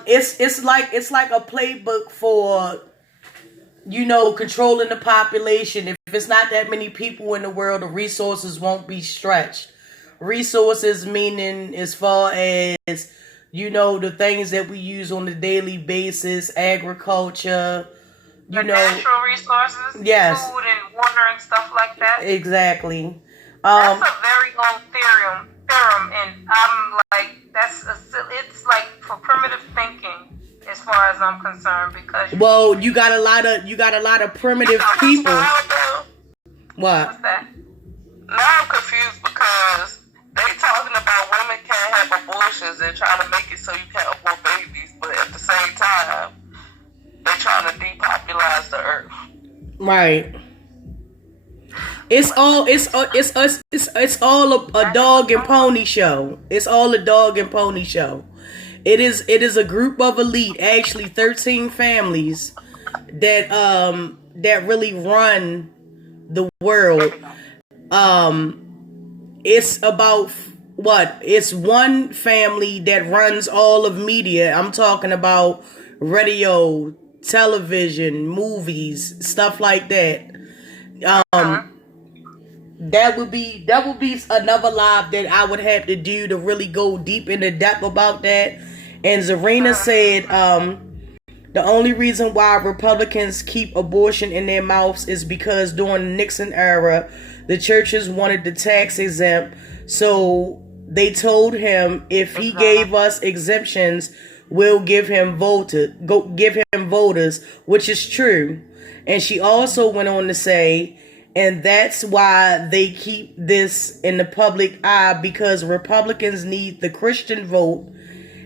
It's like a playbook for, controlling the population. If it's not that many people in the world, the resources won't be stretched. Resources meaning as far as, the things that we use on a daily basis, agriculture, natural resources, yes, food and water and stuff like that. Exactly. That's a very old theorem, and I'm like, it's like for primitive thinking, as far as I'm concerned, because you got a lot of primitive people. What? What's that? Now I'm confused because they talking about women can't have abortions and trying to make it so you can't abort babies, but at the same time, they're trying to depopulize the earth. Right. It's all a dog and pony show. It's all a dog and pony show. It is a group of elite, actually 13 families that really run the world. It's about it's one family that runs all of media. I'm talking about radio, television, movies, stuff like that. That would be another live that I would have to do to really go deep into depth about that. And Zarina said the only reason why Republicans keep abortion in their mouths is because during the Nixon era, the churches wanted the tax exempt. So they told him if he gave us exemptions, we'll give him voters, which is true. And she also went on to say, and that's why they keep this in the public eye, because Republicans need the Christian vote,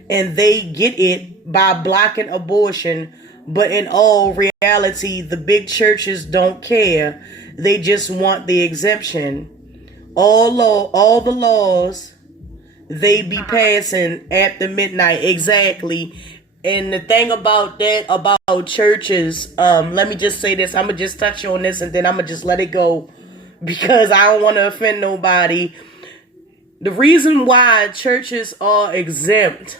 and they get it by blocking abortion. But in all reality, the big churches don't care. They just want the exemption. All the laws they be passing after midnight. Exactly. And the thing about that, about churches, let me just say this. I'm going to just touch on this and then I'm going to just let it go because I don't want to offend nobody. The reason why churches are exempt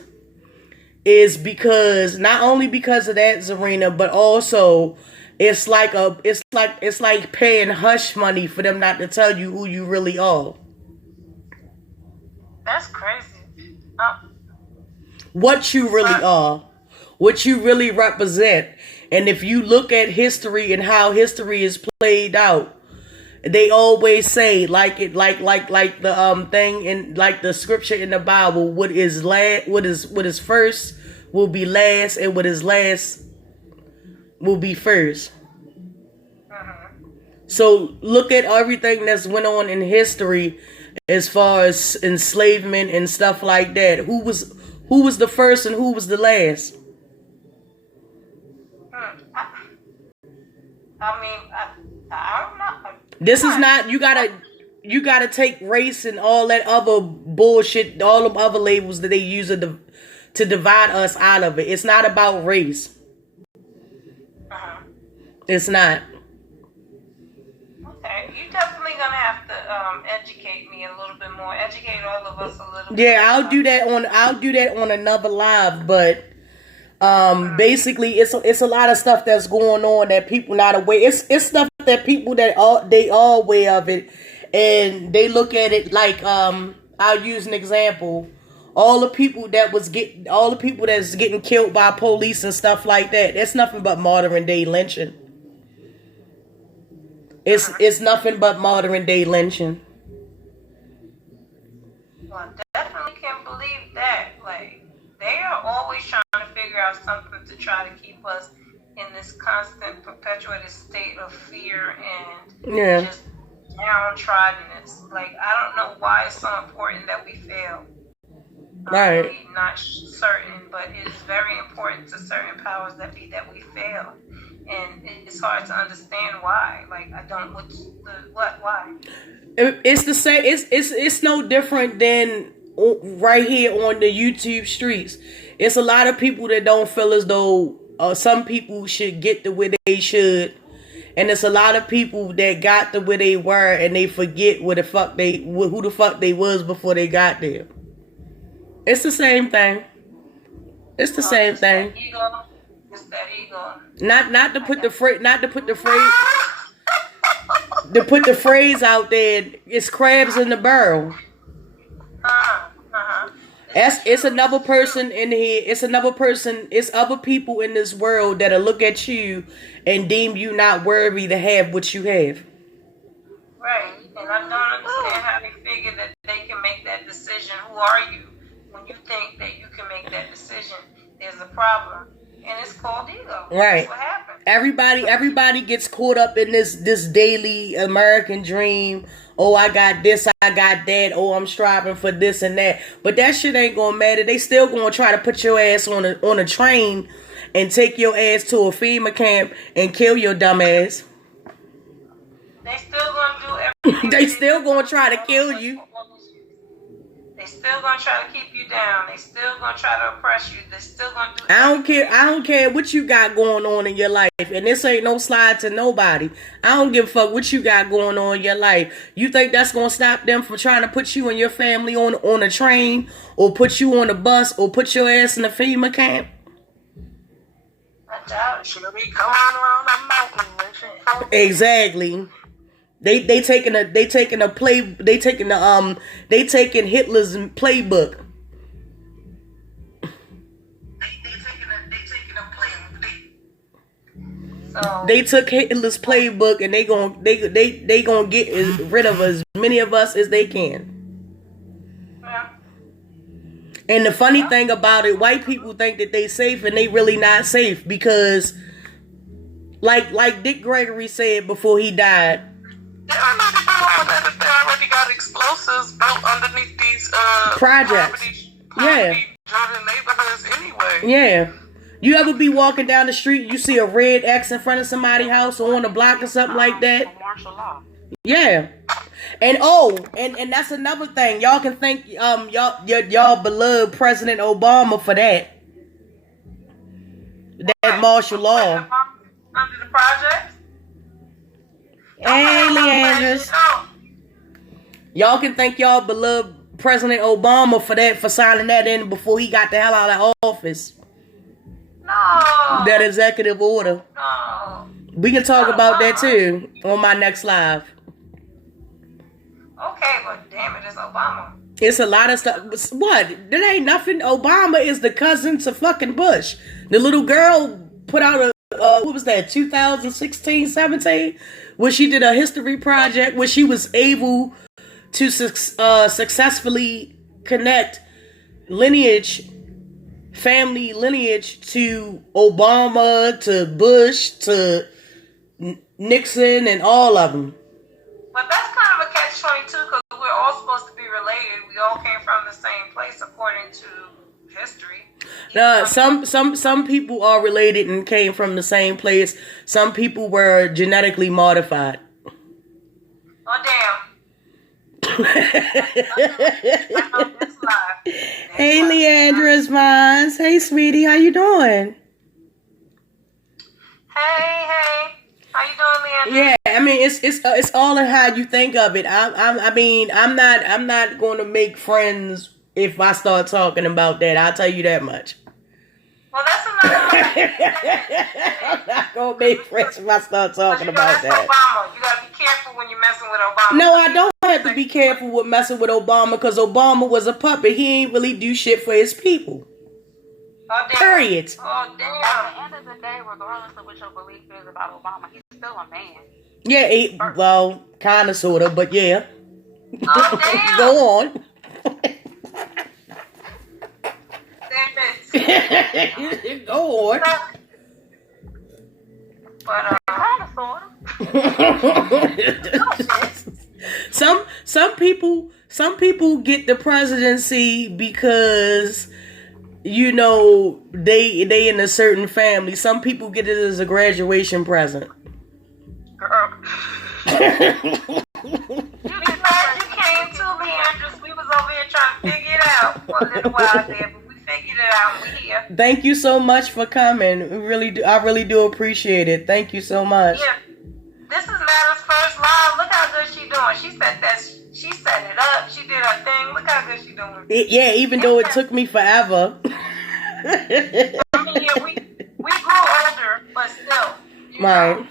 is because, not only because of that, Zarina, but also it's like paying hush money for them not to tell you who you really are. That's crazy. What you really are. What you really represent. And if you look at history and how history is played out, they always say like the thing in like the scripture in the Bible, what is first will be last, and what is last will be first. Uh-huh. So look at everything that's went on in history as far as enslavement and stuff like that. Who was the first and who was the last? I mean, I don't know. This is not, you gotta take race and all that other bullshit, all them other labels that they use to divide us out of it. It's not about race. Uh-huh. It's not. Okay, you definitely gonna have to educate me a little bit more. Educate all of us a little bit. Yeah, I'll do that on another live, but basically it's a lot of stuff that's going on that people not aware. It's stuff that people that they all aware of it, and they look at it like I'll use an example. All the people that's getting killed by police and stuff like that. That's nothing but modern day lynching. It's nothing but modern day lynching. Well, I definitely can believe that. Like, they are always trying to figure out something to try to keep us in this constant, perpetuated state of fear and just downtroddenness. Like, I don't know why it's so important that we fail. I'm really not certain, but it's very important to certain powers that be that we fail. And it's hard to understand why. Like, I don't, why? It's the same. It's no different than right here on the YouTube streets. It's a lot of people that don't feel as though some people should get to where they should, and it's a lot of people that got to where they were and they forget who the fuck they was before they got there. It's the same thing. It's the same thing. It's that ego. Not to put the phrase out there. It's crabs in the barrel. It's another person in here. It's another person. It's other people in this world that'll look at you and deem you not worthy to have what you have. Right. And I don't understand how they figure that they can make that decision. Who are you? When you think that you can make that decision, there's a problem. And it's called ego. Right. That's what happens. Everybody gets caught up in this daily American dream. Oh, I got this, I got that. Oh, I'm striving for this and that. But that shit ain't gonna matter. They still gonna try to put your ass on a train and take your ass to a FEMA camp and kill your dumb ass. They still gonna do everything. They still gonna try to kill you. They still gonna try to keep you down. They still gonna try to oppress you. They still gonna do. I don't care what you got going on in your life, and this ain't no slide to nobody. I don't give a fuck what you got going on in your life. You think that's gonna stop them from trying to put you and your family on a train, or put you on a bus, or put your ass in a FEMA camp? I doubt it. Should be coming around that mountain. Exactly. They taking Hitler's playbook. So They took Hitler's playbook and they gonna get rid of as many of us as they can. yeah. And the funny thing about it, white people think that they safe and they really not safe because, like Dick Gregory said before he died. They already got explosives built underneath these Projects. poverty driven neighborhoods anyway. Yeah. You ever be walking down the street, you see a red X in front of somebody's house or on a block or something like that? Martial law. Yeah. And and that's another thing. Y'all can thank y'all beloved President Obama for that. That martial law. Under the project. Hey, Leanders. Y'all can thank y'all beloved President Obama for that, for signing that in before he got the hell out of office. No. That executive order. No. We can talk about that too on my next live. Okay, but damn it, it's Obama. It's a lot of stuff. What? That ain't nothing. Obama is the cousin to fucking Bush. The little girl put out a, what was that, 2016, 17? Where she did a history project where she was able to successfully connect lineage family lineage to Obama, to Bush, to Nixon, and all of them. But that's kind of a catch-22 because we're all supposed to be related. We all came from the same place according to history. Some people are related and came from the same place. Some people were genetically modified. Oh damn. Hey, Leandra's Mines. Hey, sweetie, how you doing? Hey, how you doing, Leandra? Yeah, I mean it's all in how you think of it. I'm not going to make friends if I start talking about that. I'll tell you that much. Well, that's another I'm not gonna make friends if I start talking about that. Obama. You gotta be careful when you're messing with Obama. No, I don't have to be careful with messing with Obama because Obama was a puppet. He ain't really do shit for his people. Oh, damn. Period. Oh, damn. At the end of the day, regardless of what your belief is about Obama, he's still a man. Yeah, well, kind of, sort of, but yeah. Oh, damn. Go on. Go on. But Kind of, sort of. Some people get the presidency because they in a certain family. Some people get it as a graduation present. Girl. You came to me, Andrews. We was over here trying to figure it out for a little while there, but we figured it out. We here. Thank you so much for coming. I really do appreciate it. Thank you so much. Yeah. This is Madam's first live. Look how good she doing. She set it up. She did her thing. Look how good she doing. Even though it took me forever. I mean, yeah, we grew older, but still. Right.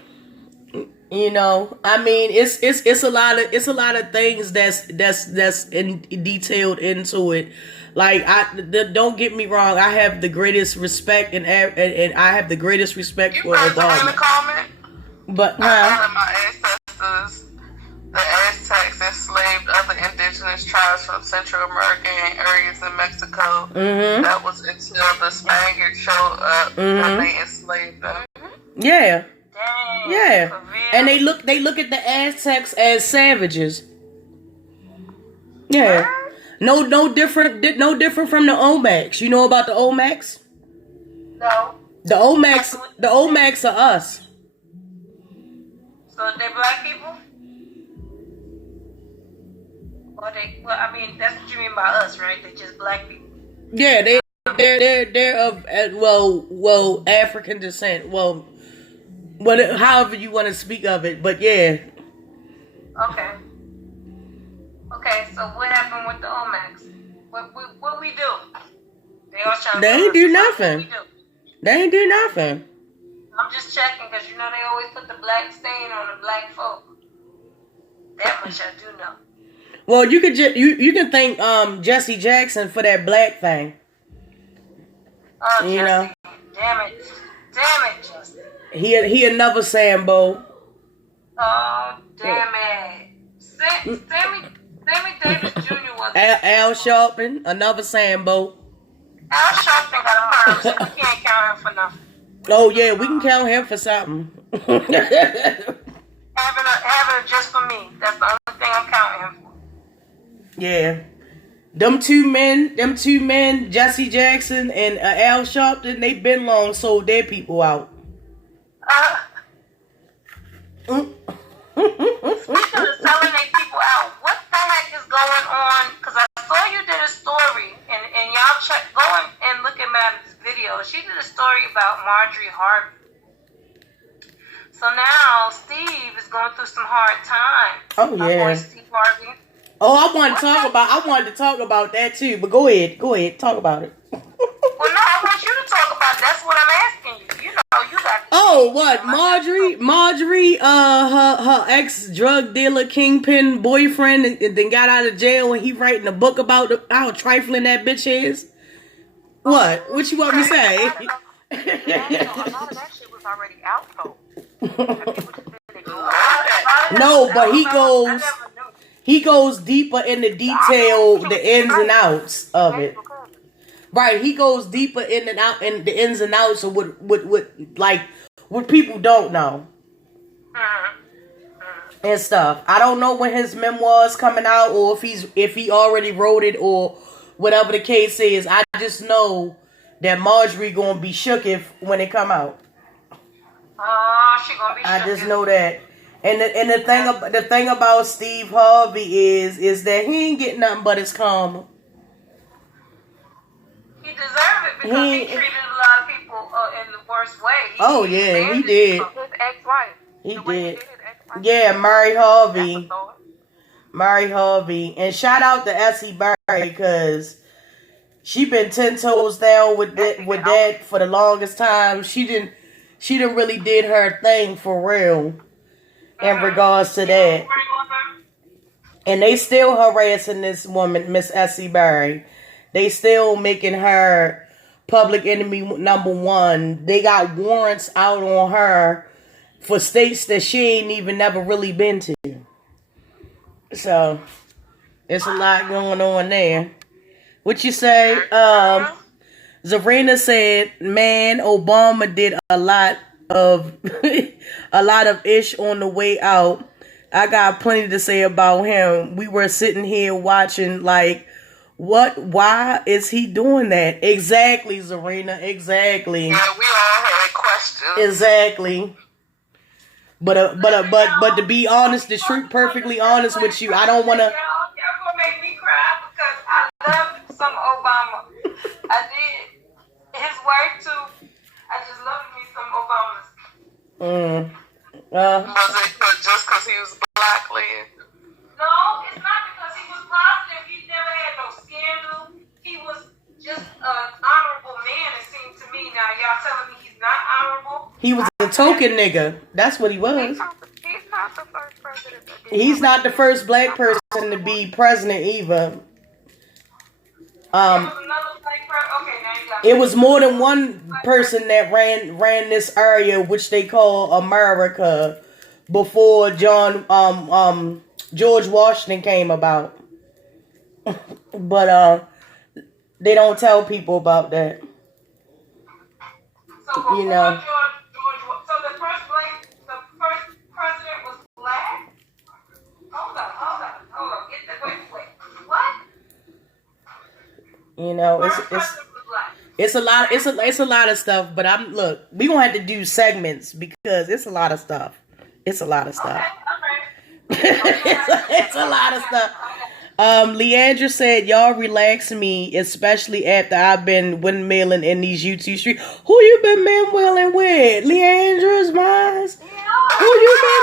I mean, it's a lot of things that's detailed into it. Like, don't get me wrong, I have the greatest respect and I have the greatest respect for Obama. Comment? But One of my ancestors, the Aztecs, enslaved other indigenous tribes from Central America and areas in Mexico. Mm-hmm. That was until the Spaniards showed up and they enslaved them. Yeah. Dang, Yeah. for real? And they look at the Aztecs as savages. Yeah. No different from the Olmecs. You know about the Olmecs? No. The Olmecs are us. So they black people? Well, I mean, that's what you mean by us, right? They're just black people. Yeah, they're of African descent. Well, however you want to speak of it, but yeah. Okay, so what happened with the Olmecs? What we do? They ain't do nothing. They ain't do nothing. I'm just checking because they always put the black stain on the black folk. That much I do know. Well, you could you can thank Jesse Jackson for that black thing. Oh, Jesse. Damn it, Jesse. He another Sambo. Oh, damn it. Sammy Davis Jr. was Al Sharpton, another Sambo. Al Sharpton got a perm, so we can't count him for nothing. Oh yeah, we can count him for something. Having it just for me. That's the only thing I'm counting him for. Yeah. Them two men, Jesse Jackson and Al Sharpton, they been long sold their people out. Speaking of selling their people out, what the heck is going on? Because I saw you did a story, and y'all go and look at Madam's video. She did a story about Marjorie Harvey. So now Steve is going through some hard times. Oh My yeah. boy Steve Harvey. Oh, I wanted to talk about that too. But go ahead, talk about it. Well, no, I want you to talk about it. That's what I'm asking you. You got. Oh, what? Marjorie, her ex drug dealer kingpin boyfriend, and then got out of jail when he writing a book about how trifling that bitch is. What? What you want me to say? A lot of that shit was already out, though. No, but he goes deeper in the detail, the ins and outs of it. Right, he goes deeper in and out in the ins and outs of what people don't know and stuff. I don't know when his memoir's coming out or if he already wrote it or whatever the case is. I just know that Marjorie gonna be shook when it come out. Oh, she gonna be shook. I just know that. And the thing about Steve Harvey is that he ain't getting nothing but his karma. He deserved it because he treated a lot of people in the worst way. He did. His ex-wife. He The way did. his ex-wife. Yeah, Mary Harvey. That's a thought. Mary Harvey. And shout out to Essie Barry because she been 10 toes down with that for the longest time. She didn't really did her thing for real in regards to that. And they still harassing this woman, Miss Essie Barry. They still making her public enemy #1. They got warrants out on her for states that she ain't even never really been to. So, it's a lot going on there. What you say? Zarina said, man, Obama did a lot of ish on the way out. I got plenty to say about him. We were sitting here watching like, why is he doing that? Exactly, Zarina, exactly. Yeah, we all had questions. Exactly. But to be honest, the truth, perfectly honest with you, I don't want to. Y'all gonna make me cry because I love some Obama. I did. His wife too. I just love me some Obamas. Was it just because he was black, Leah? No, it's not because he was positive. He never had no scandal. He was just an honorable man, it seemed to me. Now, y'all telling me he's not honorable? He was a token nigga. That's what he was. He's not the first president. He's not the first black person to be president either. There was another black person. Okay, now you got It was more than one person that ran this area, which they call America, before George Washington came about. But they don't tell people about that. So before You know. so the first president was black? Hold on. Get the wait. What? You know, First president was black. it's a lot of stuff. But we gonna have to do segments because it's a lot of stuff. It's a lot of stuff. Okay. It's a lot of stuff. Leandra said, y'all relax me, especially after I've been windmilling in these YouTube streets. Who you been windmilling with? Leandra's mine? Who you been?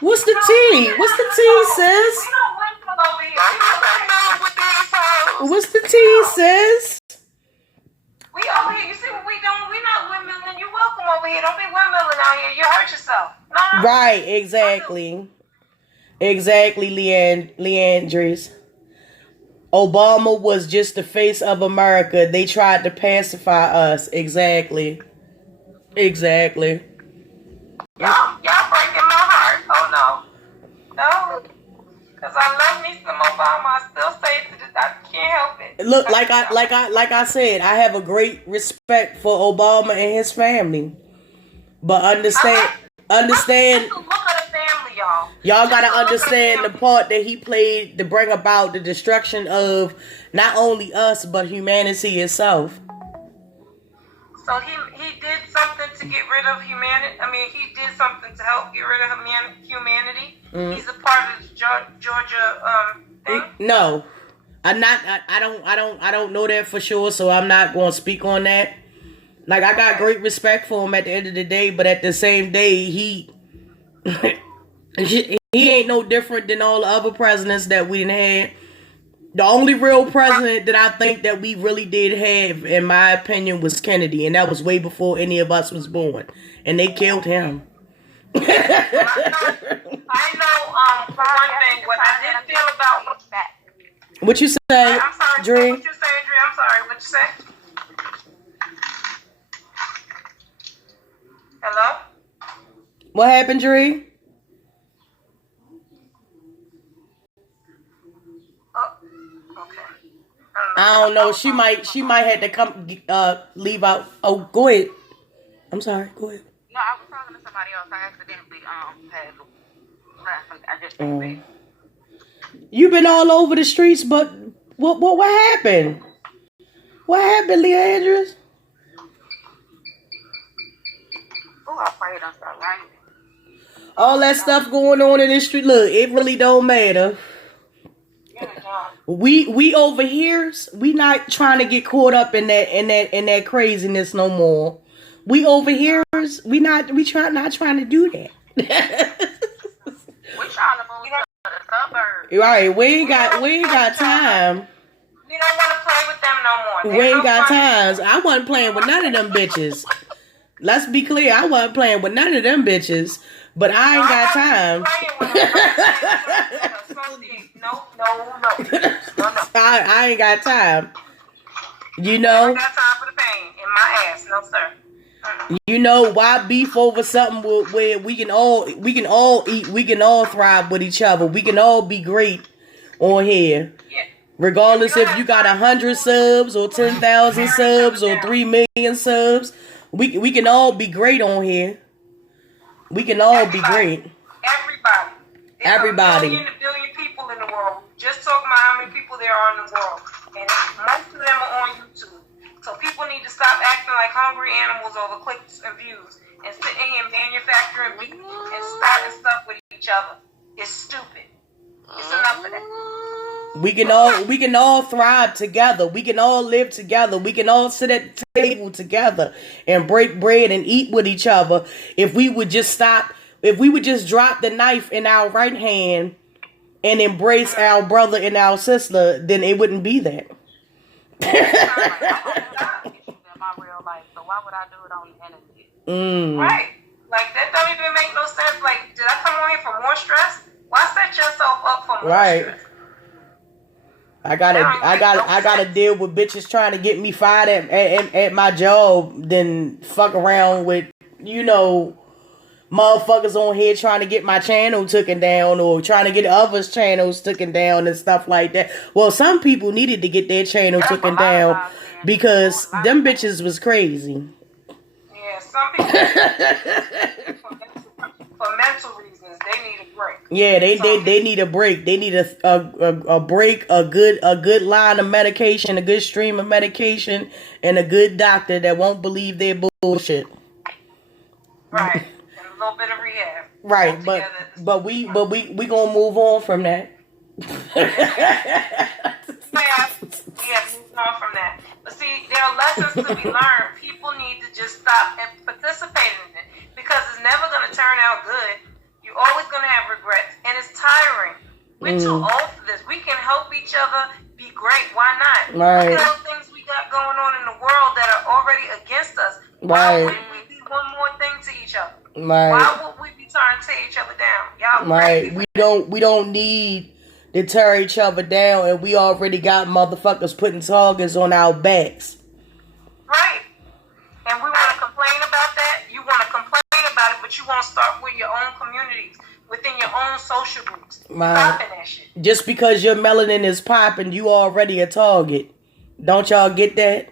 What's the tea? What's the tea, sis? We don't windmill over here. What's the tea, sis? We over here. You see what we doing? We not windmilling. You welcome over here. Don't be windmilling out here. You hurt yourself. No. Right, exactly. Exactly, Leandris. Obama was just the face of America. They tried to pacify us. Exactly. Y'all breaking my heart. Oh no. Because I love me some Obama. I still say it to this. I can't help it. Look, like I said, I have a great respect for Obama and his family. But understand. Look at the family, y'all. Y'all gotta understand the part that he played to bring about the destruction of not only us but humanity itself. So he did something to get rid of humanity. I mean, he did something to help get rid of humanity. Mm-hmm. He's a part of the Georgia thing. No, I'm not. I don't know that for sure. So I'm not going to speak on that. Like, I got great respect for him at the end of the day, but at the same day, he ain't no different than all the other presidents that we didn't have. The only real president that I think that we really did have, in my opinion, was Kennedy, and that was way before any of us was born, and they killed him. I know one thing. What I did feel about that. What you say, I'm sorry, Dre? What you say, Dre? I'm sorry. What you say? Hello? What happened, Dre? Oh, okay. I don't know. She might have to come leave out. Oh, go ahead. I'm sorry. Go ahead. No, I was talking to somebody else. I accidentally had I just came back. You've been all over the streets, but what happened? What happened, Leandris? Oh, I pray it don't start raining. All that stuff going on in the street. Look, it really don't matter. We over here. We not trying to get caught up in that craziness no more. We over here. We not trying to do that. We trying to move to the suburbs. Right, we ain't got time. We don't want to play with them no more. We ain't got times. I wasn't playing with none of them bitches. Let's be clear. I wasn't playing with none of them bitches. But I ain't got time. No. I ain't got time. You know. I ain't got time for the pain in my ass. No, sir. You know, why beef over something where we can all eat, we can all thrive with each other. We can all be great on here. Yeah. Regardless if you got 100 subs or 10,000 subs or 3 million subs, we can all be great on here. We can all be great. Everybody. There's a billion people in the world. Just talking about how many people there are in the world. And most of them are on YouTube. So people need to stop acting like hungry animals over clicks and views and sitting here manufacturing beef and starting stuff with each other. It's stupid. It's enough of that. We can all thrive together. We can all live together. We can all sit at the table together and break bread and eat with each other. If we would just drop the knife in our right hand and embrace our brother and our sister, then it wouldn't be that. In my real life, so why would I do it on the internet? Right. Like, that don't even make no sense. Like, did I come on here for more stress? Why set yourself up for more stress? I gotta deal with bitches trying to get me fired at my job, then fuck around with, motherfuckers on here trying to get my channel taken down or trying to get others' channels taken down and stuff like that. Well, some people needed to get their channel taken down because them bitches was crazy. Yeah, some people for mental reasons they need a break. Yeah, they need a break. They need a break, a good line of medication, a good stream of medication, and a good doctor that won't believe their bullshit. Right. A little bit of rehab. Right, but we gonna move on from that. Move on from that. But see, there are lessons to be learned. People need to just stop and participate in it because it's never gonna turn out good. You're always gonna have regrets, and it's tiring. We're too old for this. We can help each other be great. Why not? Right. Look at all the things we got going on in the world that are already against us. Right. Why wouldn't we be one more thing to each other? Right. Why would we be trying to tear each other down? Y'all right. crazy. We don't need to tear each other down, and we already got motherfuckers putting targets on our backs. Right. And we want to complain about that. You want to complain about it, but you want to start with your own communities, within your own social groups. Right. Stopping that shit. Just because your melanin is popping, you already a target. Don't y'all get that?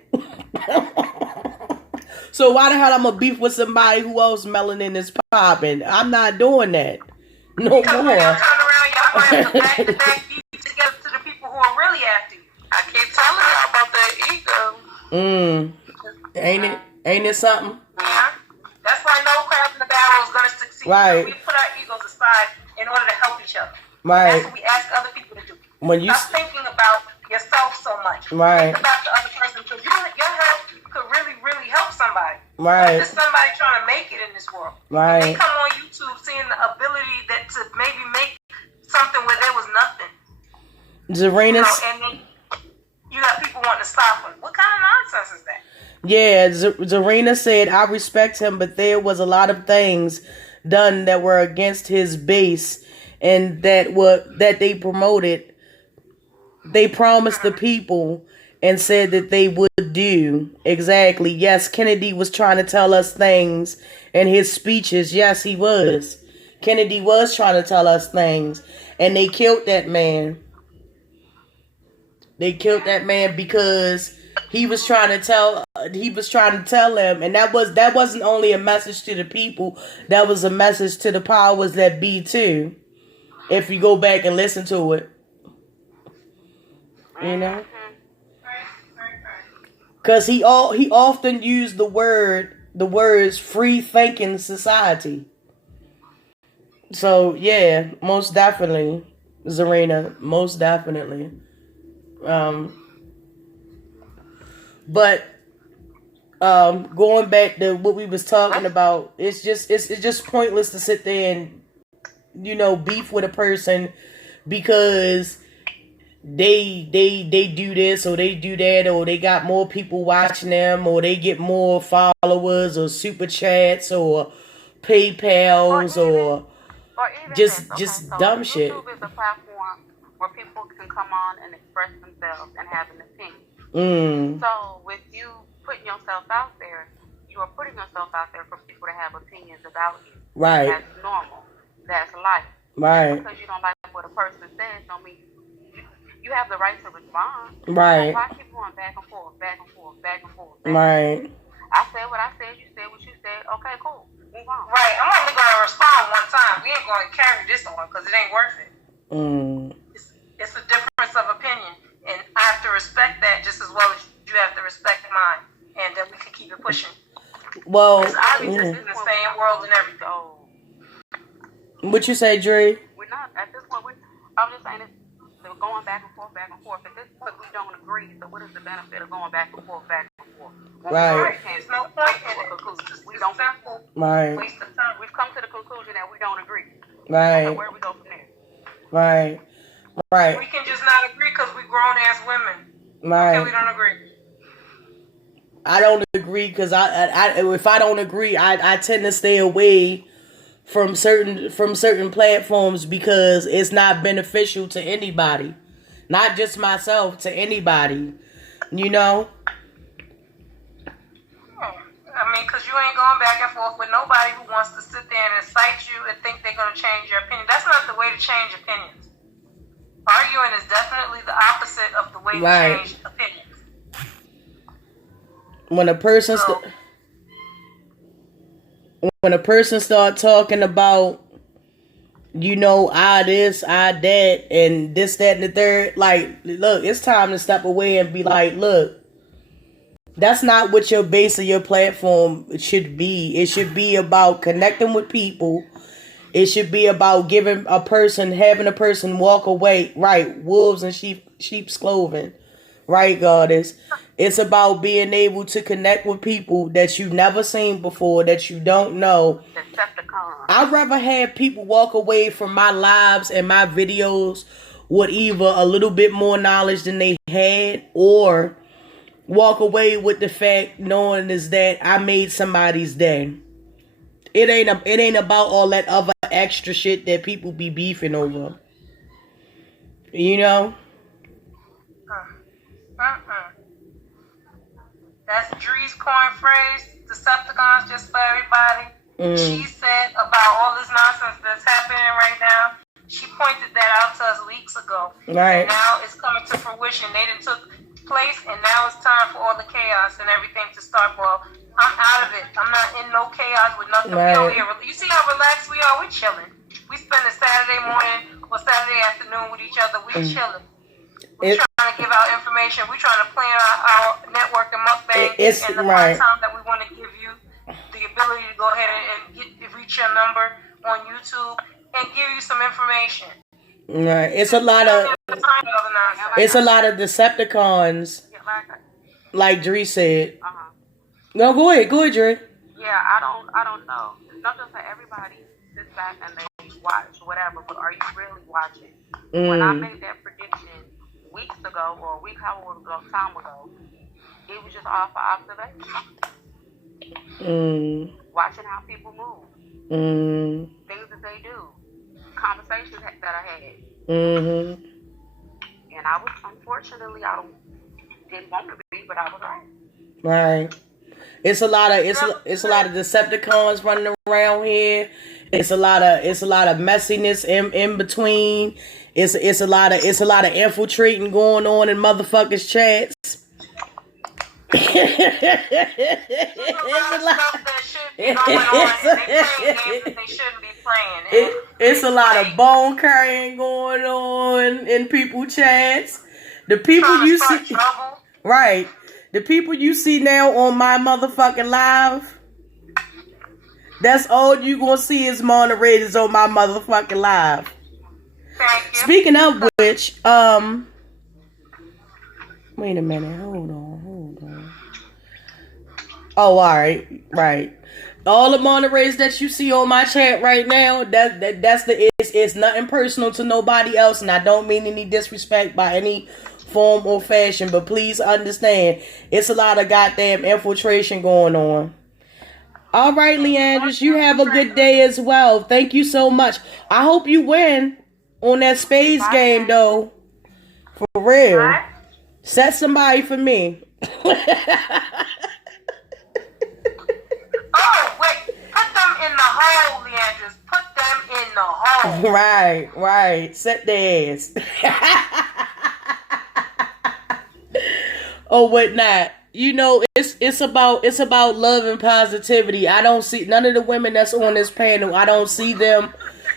So why the hell I'm gonna beef with somebody who else melanin is popping? I'm not doing that. No because more. When y'all turn around, y'all gonna have to back beef together to the people who are really after you. I keep telling y'all about that ego. Ain't it something? Yeah. That's why no crab in the barrel is gonna succeed. Right. We put our egos aside in order to help each other. Right. That's what we ask other people to do. When you Stop thinking about yourself so much. Right. Think about the other person because your help could really, really help somebody. Right. There's somebody trying to make it in this world. Right. They come on YouTube seeing the ability that to maybe make something where there was nothing. Zarina. And then you got people wanting to stop them. What kind of nonsense is that? Yeah, Zarina said, I respect him, but there was a lot of things done that were against his base and that they promoted. They promised the people and said that they would do. Exactly. Yes, Kennedy was trying to tell us things in his speeches. Yes, he was. Kennedy was trying to tell us things. And they killed that man. They killed that man because he was trying to tell them, and that wasn't only a message to the people, that was a message to the powers that be too. If you go back and listen to it, you know, because he often used the words free thinking society. So yeah, most definitely, Zarina, most definitely. But going back to what we was talking about, it's just pointless to sit there and, you know, beef with a person because they do this or they do that, or they got more people watching them, or they get more followers or super chats or PayPals or even just this, okay? dumb So shit. YouTube is a platform where people can come on and express themselves and have an opinion. So with you putting yourself out there, you are putting yourself out there for people to have opinions about you. Right. That's normal. That's life. Right. Because you don't like what a person says don't mean you have the right to respond. Right. So why keep going back and forth, back and forth, back and forth? Right. I said what I said, you said what you said. Okay, cool. Move on. Right. I'm only going to respond one time. We ain't going to carry this on because it ain't worth it. It's a difference of opinion. And I have to respect that just as well as you have to respect mine. And then we can keep it pushing. Well, because obviously it's in the same world and everything. What you say, Dre? We're not, at this point, I'm just saying we're going back and forth, back and forth. At this point, we don't agree. So what is the benefit of going back and forth, back and forth? Right. There's no point in it. We don't. Simple. Right. Waste of time. We've come to the conclusion that we don't agree. Right. So where do we go from there? Right. Right. We can just not agree because we grown ass women. Right. Okay, we don't agree. I don't agree because if I don't agree, I tend to stay away from certain platforms because it's not beneficial to anybody, not just myself, to anybody, you know. I mean, because you ain't going back and forth with nobody who wants to sit there and incite you and think they're going to change your opinion. That's not the way to change opinions. Arguing is definitely the opposite of the way to change opinions. When a person start talking about, you know, this, that, and this, that, and the third, like, look, it's time to step away and be like, look, that's not what your base of your platform should be. It should be about connecting with people. It should be about having a person walk away, right? Wolves in sheep's clothing, right, Goddess? It's about being able to connect with people that you've never seen before, that you don't know. I'd rather have people walk away from my lives and my videos with either a little bit more knowledge than they had, or walk away with the fact knowing is that I made somebody's day. It ain't about all that other extra shit that people be beefing over. You know? That's Dree's coin phrase, Decepticons just for everybody. She said about all this nonsense that's happening right now, she pointed that out to us weeks ago. Right. And now it's coming to fruition. They done took place, and now it's time for all the chaos and everything to start. Well, I'm out of it. I'm not in no chaos with nothing. Right. We over here. You see how relaxed we are? We're chilling. We spend a Saturday morning or Saturday afternoon with each other. We're chilling. We're trying to give out information. We're trying to plan our network and mukbang and the time that we want to give you the ability to go ahead and reach your number on YouTube and give you some information. Right. It's a lot of Decepticons, like Dree said. No, go ahead, Dree. Yeah, I don't know. It's not just that everybody sits back and they watch whatever, but are you really watching? When I made that prediction weeks ago, or a week, however time ago, it was just off of observation. Watching how people move. Things that they do. Conversations that I had. And I was, unfortunately, didn't want to be, but I was right. Right. It's a lot of Decepticons running around here, It's a lot of messiness in between. It's a lot of infiltrating going on in motherfuckers' chats. It's a lot of bone carrying going on in people chats. The people you see, right? The people you see now on my motherfucking live. That's all you gonna see is moderators on my motherfucking live. Speaking of which, wait a minute, hold on. Oh, all right. All the moderators that you see on my chat right now, it's nothing personal to nobody else, and I don't mean any disrespect by any form or fashion, but please understand, it's a lot of goddamn infiltration going on. All right, Leandris, you have a good day as well. Thank you so much. I hope you win on that spades game, though. For real. Set somebody for me. Oh, wait. Put them in the hole, Leandris. Put them in the hole. Right. Set their ass. Or whatnot. You know, it's about love and positivity. I don't see none of the women that's on this panel. I don't see them,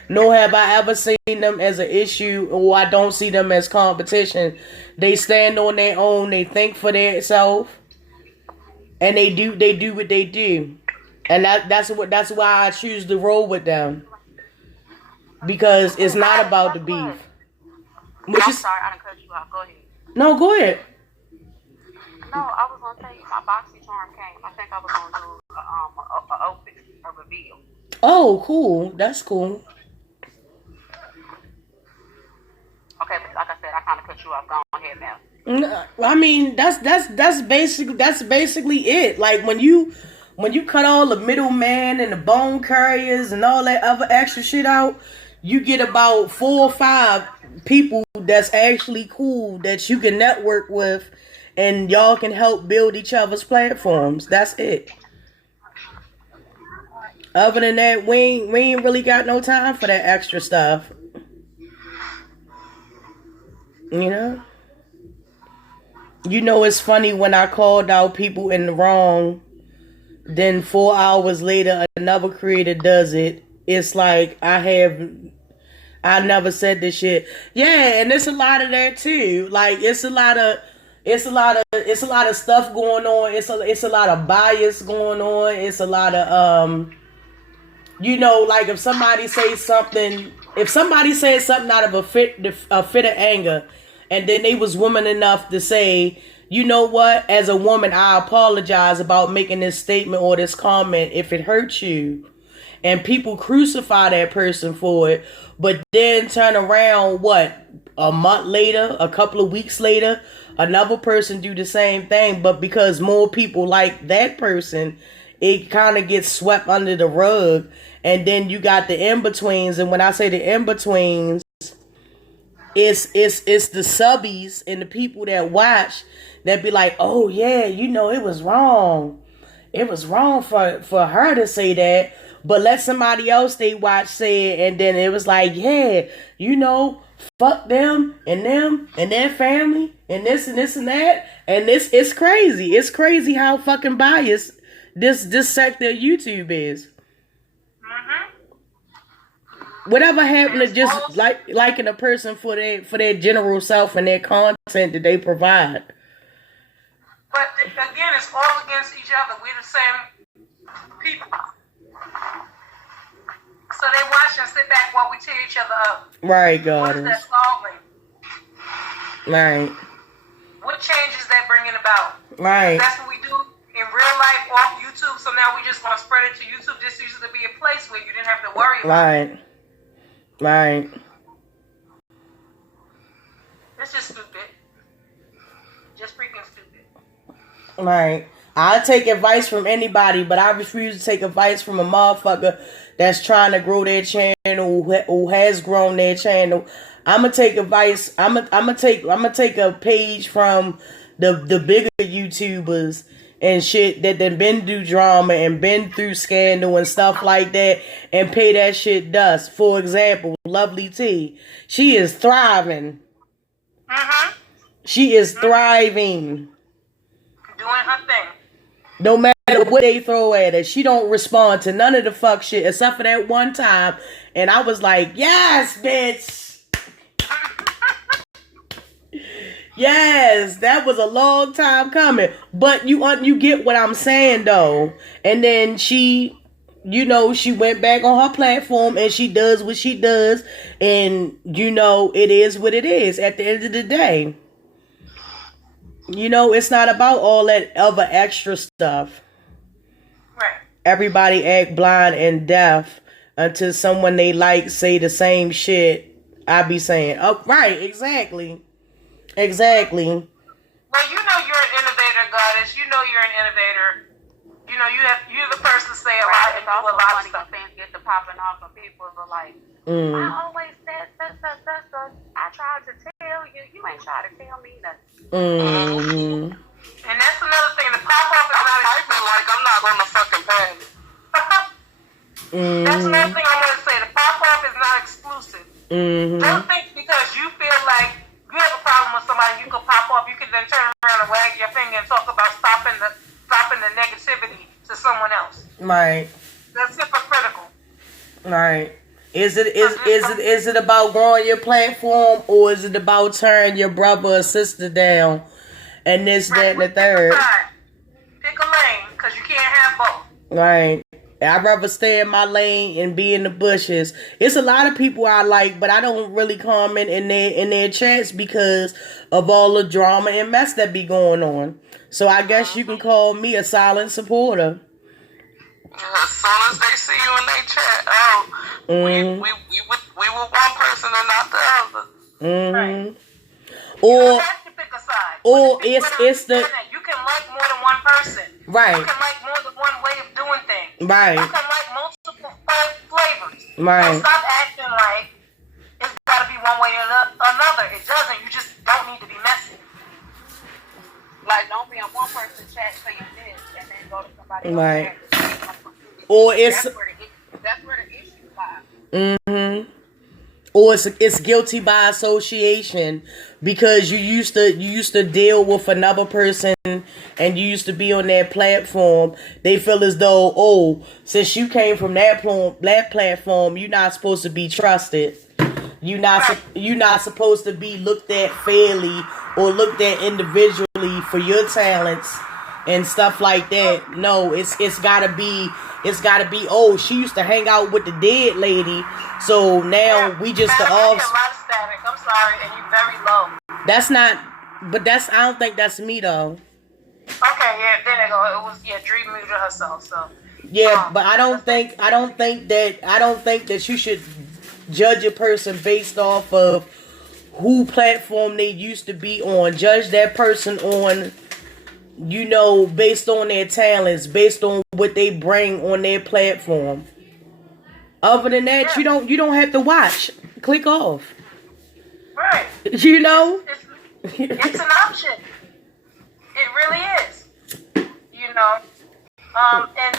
nor have I ever seen them as an issue, or I don't see them as competition. They stand on their own. They think for themselves, and they do what they do, and that's why I choose to roll with them, because it's not about the beef. I'm sorry, I done cut you off. Go ahead. No, go ahead. No, I was gonna tell you my boxy charm came. I think I was gonna do a open, a reveal. Oh, cool. That's cool. Okay, but like I said, I kind of cut you off. Go ahead now. I mean, that's basically it. Like when you cut all the middleman and the bone carriers and all that other extra shit out, you get about 4 or 5 people that's actually cool that you can network with, and y'all can help build each other's platforms. That's it. Other than that, we ain't really got no time for that extra stuff. You know, it's funny when I called out people in the wrong, then 4 hours later another creator does it. It's like I never said this shit. Yeah, and it's a lot of that too. Like it's a lot of stuff going on. It's a lot of bias going on. It's a lot of like if somebody says something out of a fit of anger, and then they was woman enough to say, you know what, as a woman, I apologize about making this statement or this comment if it hurts you. And people crucify that person for it, but then turn around, a month later, a couple of weeks later, another person do the same thing, but because more people like that person, it kind of gets swept under the rug. And then you got the in-betweens, and when I say the in-betweens, it's the subbies and the people that watch that be like, oh yeah, it was wrong. It was wrong for her to say that, but let somebody else they watch say it, and then it was like, yeah, fuck them and their family and this and this and that, and it's crazy. It's crazy how fucking biased this sector of YouTube is. Whatever happened to just liking a person for their general self and their content that they provide? But again, it's all against each other. We're the same people. So they watch and sit back while we tear each other up. Right, God. What is that solving? Right. What changes that bringing about? Right. That's what we do in real life off YouTube. So now we just want to spread it to YouTube. This used to be a place where you didn't have to worry about it. Right. It's just stupid. Just freaking stupid. Right. I'll take advice from anybody, but I refuse to take advice from a motherfucker that's trying to grow their channel, who has grown their channel. I'm gonna take advice. I'm gonna take a page from the bigger YouTubers and shit that done been through drama and been through scandal and stuff like that and pay that shit dust. For example, Lovely T. She is thriving. She is thriving. Doing her thing. No matter what they throw at her, she don't respond to none of the fuck shit except for that one time. And I was like, yes, bitch. Yes, that was a long time coming. But you get what I'm saying, though. And then she, she went back on her platform and she does what she does. And, it is what it is at the end of the day. It's not about all that other extra stuff. Right. Everybody act blind and deaf until someone they like say the same shit I be saying. Oh, right, exactly. Exactly. Well, you're an innovator, Goddess. You're an innovator. You're the person to say a lot and do a lot of stuff. Things get to popping off of people are like, I always said such. I tried to tell you. You ain't trying to tell me nothing. And that's another thing. The pop off is not exclusive. Like I'm not gonna fucking panic. That's another thing I want to say. The pop off is not exclusive. Don't think because you feel like you have a problem with somebody, you can pop off. You can then turn around and wag your finger and talk about stopping the negativity to someone else. Right. That's hypocritical. Right. Is it about growing your platform, or is it about turning your brother or sister down and this, that, and the third? Pick a lane, because you can't have both. Right. I'd rather stay in my lane and be in the bushes. It's a lot of people I like, but I don't really comment in their chats because of all the drama and mess that be going on. So I guess you can call me a silent supporter. As soon as they see you in their chat, we were one person and not the other. Right. Or you have to pick a side. it's the you can like more than one person. Right. You can like more than one way of doing things. Right. You can like multiple flavors. Right. So stop acting like it's got to be one way or another. It doesn't. You just don't need to be messy. Like, don't be in one person's chat saying this and then go to somebody else. Right. Or that's where the issue lies. Or it's guilty by association because you used to deal with another person and you used to be on that platform. They feel as though, since you came from that platform, you're not supposed to be trusted. You're not supposed to be looked at fairly or looked at individually for your talents and stuff like that. No, it's gotta be. She used to hang out with the dead lady, so now we just the off. A lot of static. I'm sorry, and you're very low. That's not, but I don't think that's me though. Okay, yeah, there they go. It was Dream muted herself. So yeah, but I don't think that you should judge a person based off of who platform they used to be on. Judge that person on, based on their talents, based on what they bring on their platform. Other than that, you don't have to watch. Click off. Right. It's an option. It really is. And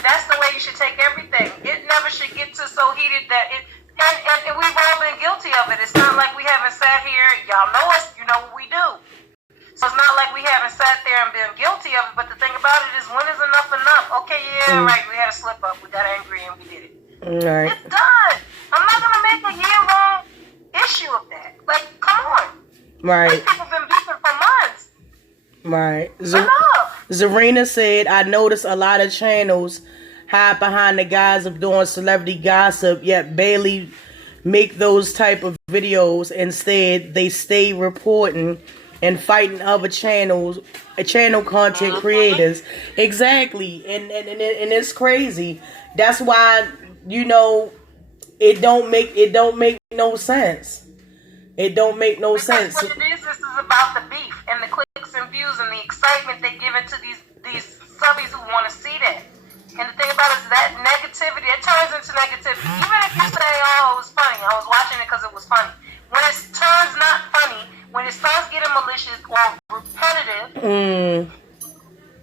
that's the way you should take everything. It never should get to so heated that it. And we've all been guilty of it. It's not like we haven't sat here. Y'all know us. You know what we do. So it's not like we haven't sat there and been guilty of it. But the thing about it is, when is enough enough? Okay, right. We had a slip up. We got angry and we did it. Right. It's done. I'm not gonna make a year-long issue of that. Like, come on. Right. These people been beefing for months. Right. Enough. Zarina said, I noticed a lot of channels hide behind the guise of doing celebrity gossip, yet barely make those type of videos. Instead, they stay reporting and fighting other channel content creators. Exactly. And it's crazy. That's why, it don't make no sense. It don't make no sense. What it is, this is about the beef and the clicks and views and the excitement they give into these subbies who want to see that. And the thing about it is that negativity, it turns into negativity. Even if you say, it was funny, I was watching it because it was funny. When it turns not funny, when it starts getting malicious or repetitive,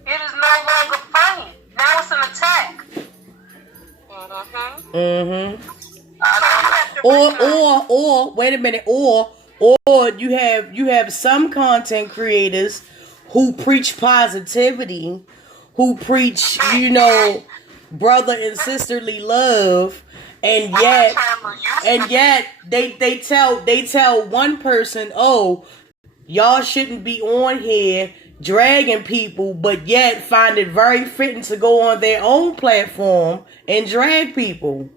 it is no longer funny. Now it's an attack. Or wait a minute, or you have some content creators who preach positivity, who preach, brother and sisterly love, and yet they tell one person, oh, y'all shouldn't be on here dragging people, but yet find it very fitting to go on their own platform and drag people.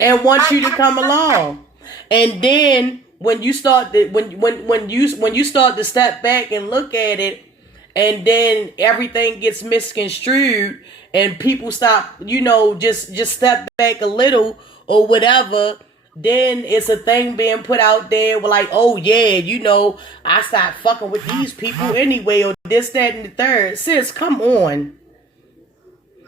And want you to come along. And then when you start to when you start to step back and look at it, and then everything gets misconstrued and people stop, just step back a little or whatever, then it's a thing being put out there like, oh yeah, I stopped fucking with these people anyway, or this, that, and the third. Sis, come on.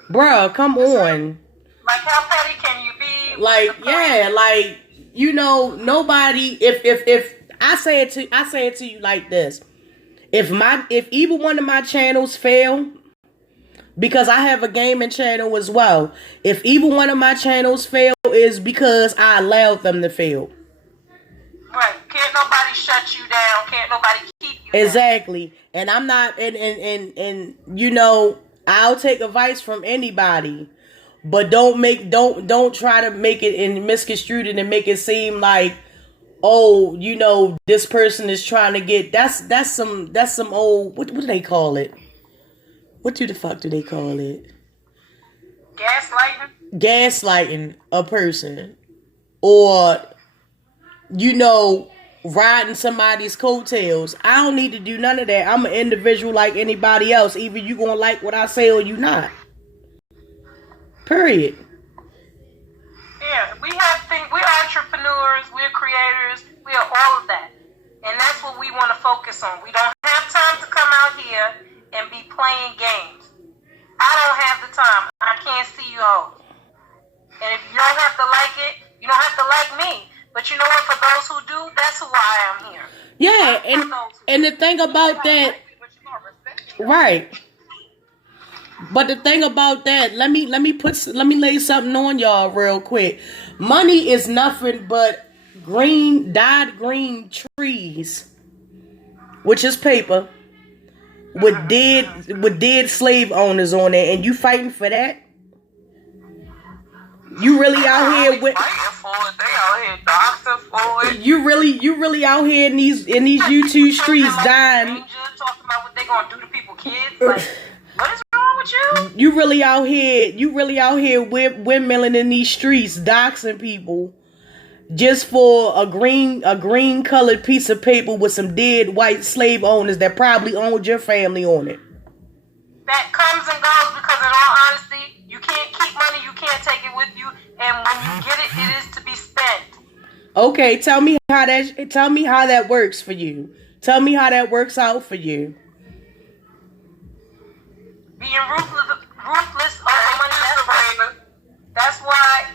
Bruh, come on. Like, how petty can you be? Like, yeah, like, nobody, if I say it to you like this. If either one of my channels fail, because I have a gaming channel as well. If either one of my channels fail, is because I allowed them to fail. Right. Can't nobody shut you down. Can't nobody keep you down. Exactly. And I'm not, and I'll take advice from anybody, but don't try to make it and misconstrue it and make it seem like, oh, this person is trying to get, that's some old, what do they call it? What the fuck do they call it? Gaslighting? Gaslighting a person. Or, riding somebody's coattails. I don't need to do none of that. I'm an individual like anybody else. Either you gonna like what I say or you not. Period. Yeah, we're entrepreneurs, we're creators, we are all of that. And that's what we want to focus on. We don't have time to come out here and be playing games. I don't have the time. I can't see you all. And if you don't have to like it, you don't have to like me. But you know what? For those who do, that's why I'm here. Yeah, and the thing about that, right? But the thing about that, let me lay something on y'all real quick. Money is nothing but dyed green trees, which is paper, with dead slave owners on it, and you fighting for that? You really out here with? They out here doctor for it. You really out here in these YouTube streets dying. Talking about what they gonna do to people's kids. Like, what is wrong with you? You really out here windmilling in these streets, doxing people, just for a green colored piece of paper with some dead white slave owners that probably owned your family on it. That comes and goes because, in all honesty, you can't keep money, you can't take it with you, and when you get it, it is to be spent. Okay, tell me how that works for you. Tell me how that works out for you. Being ruthless over money, that's why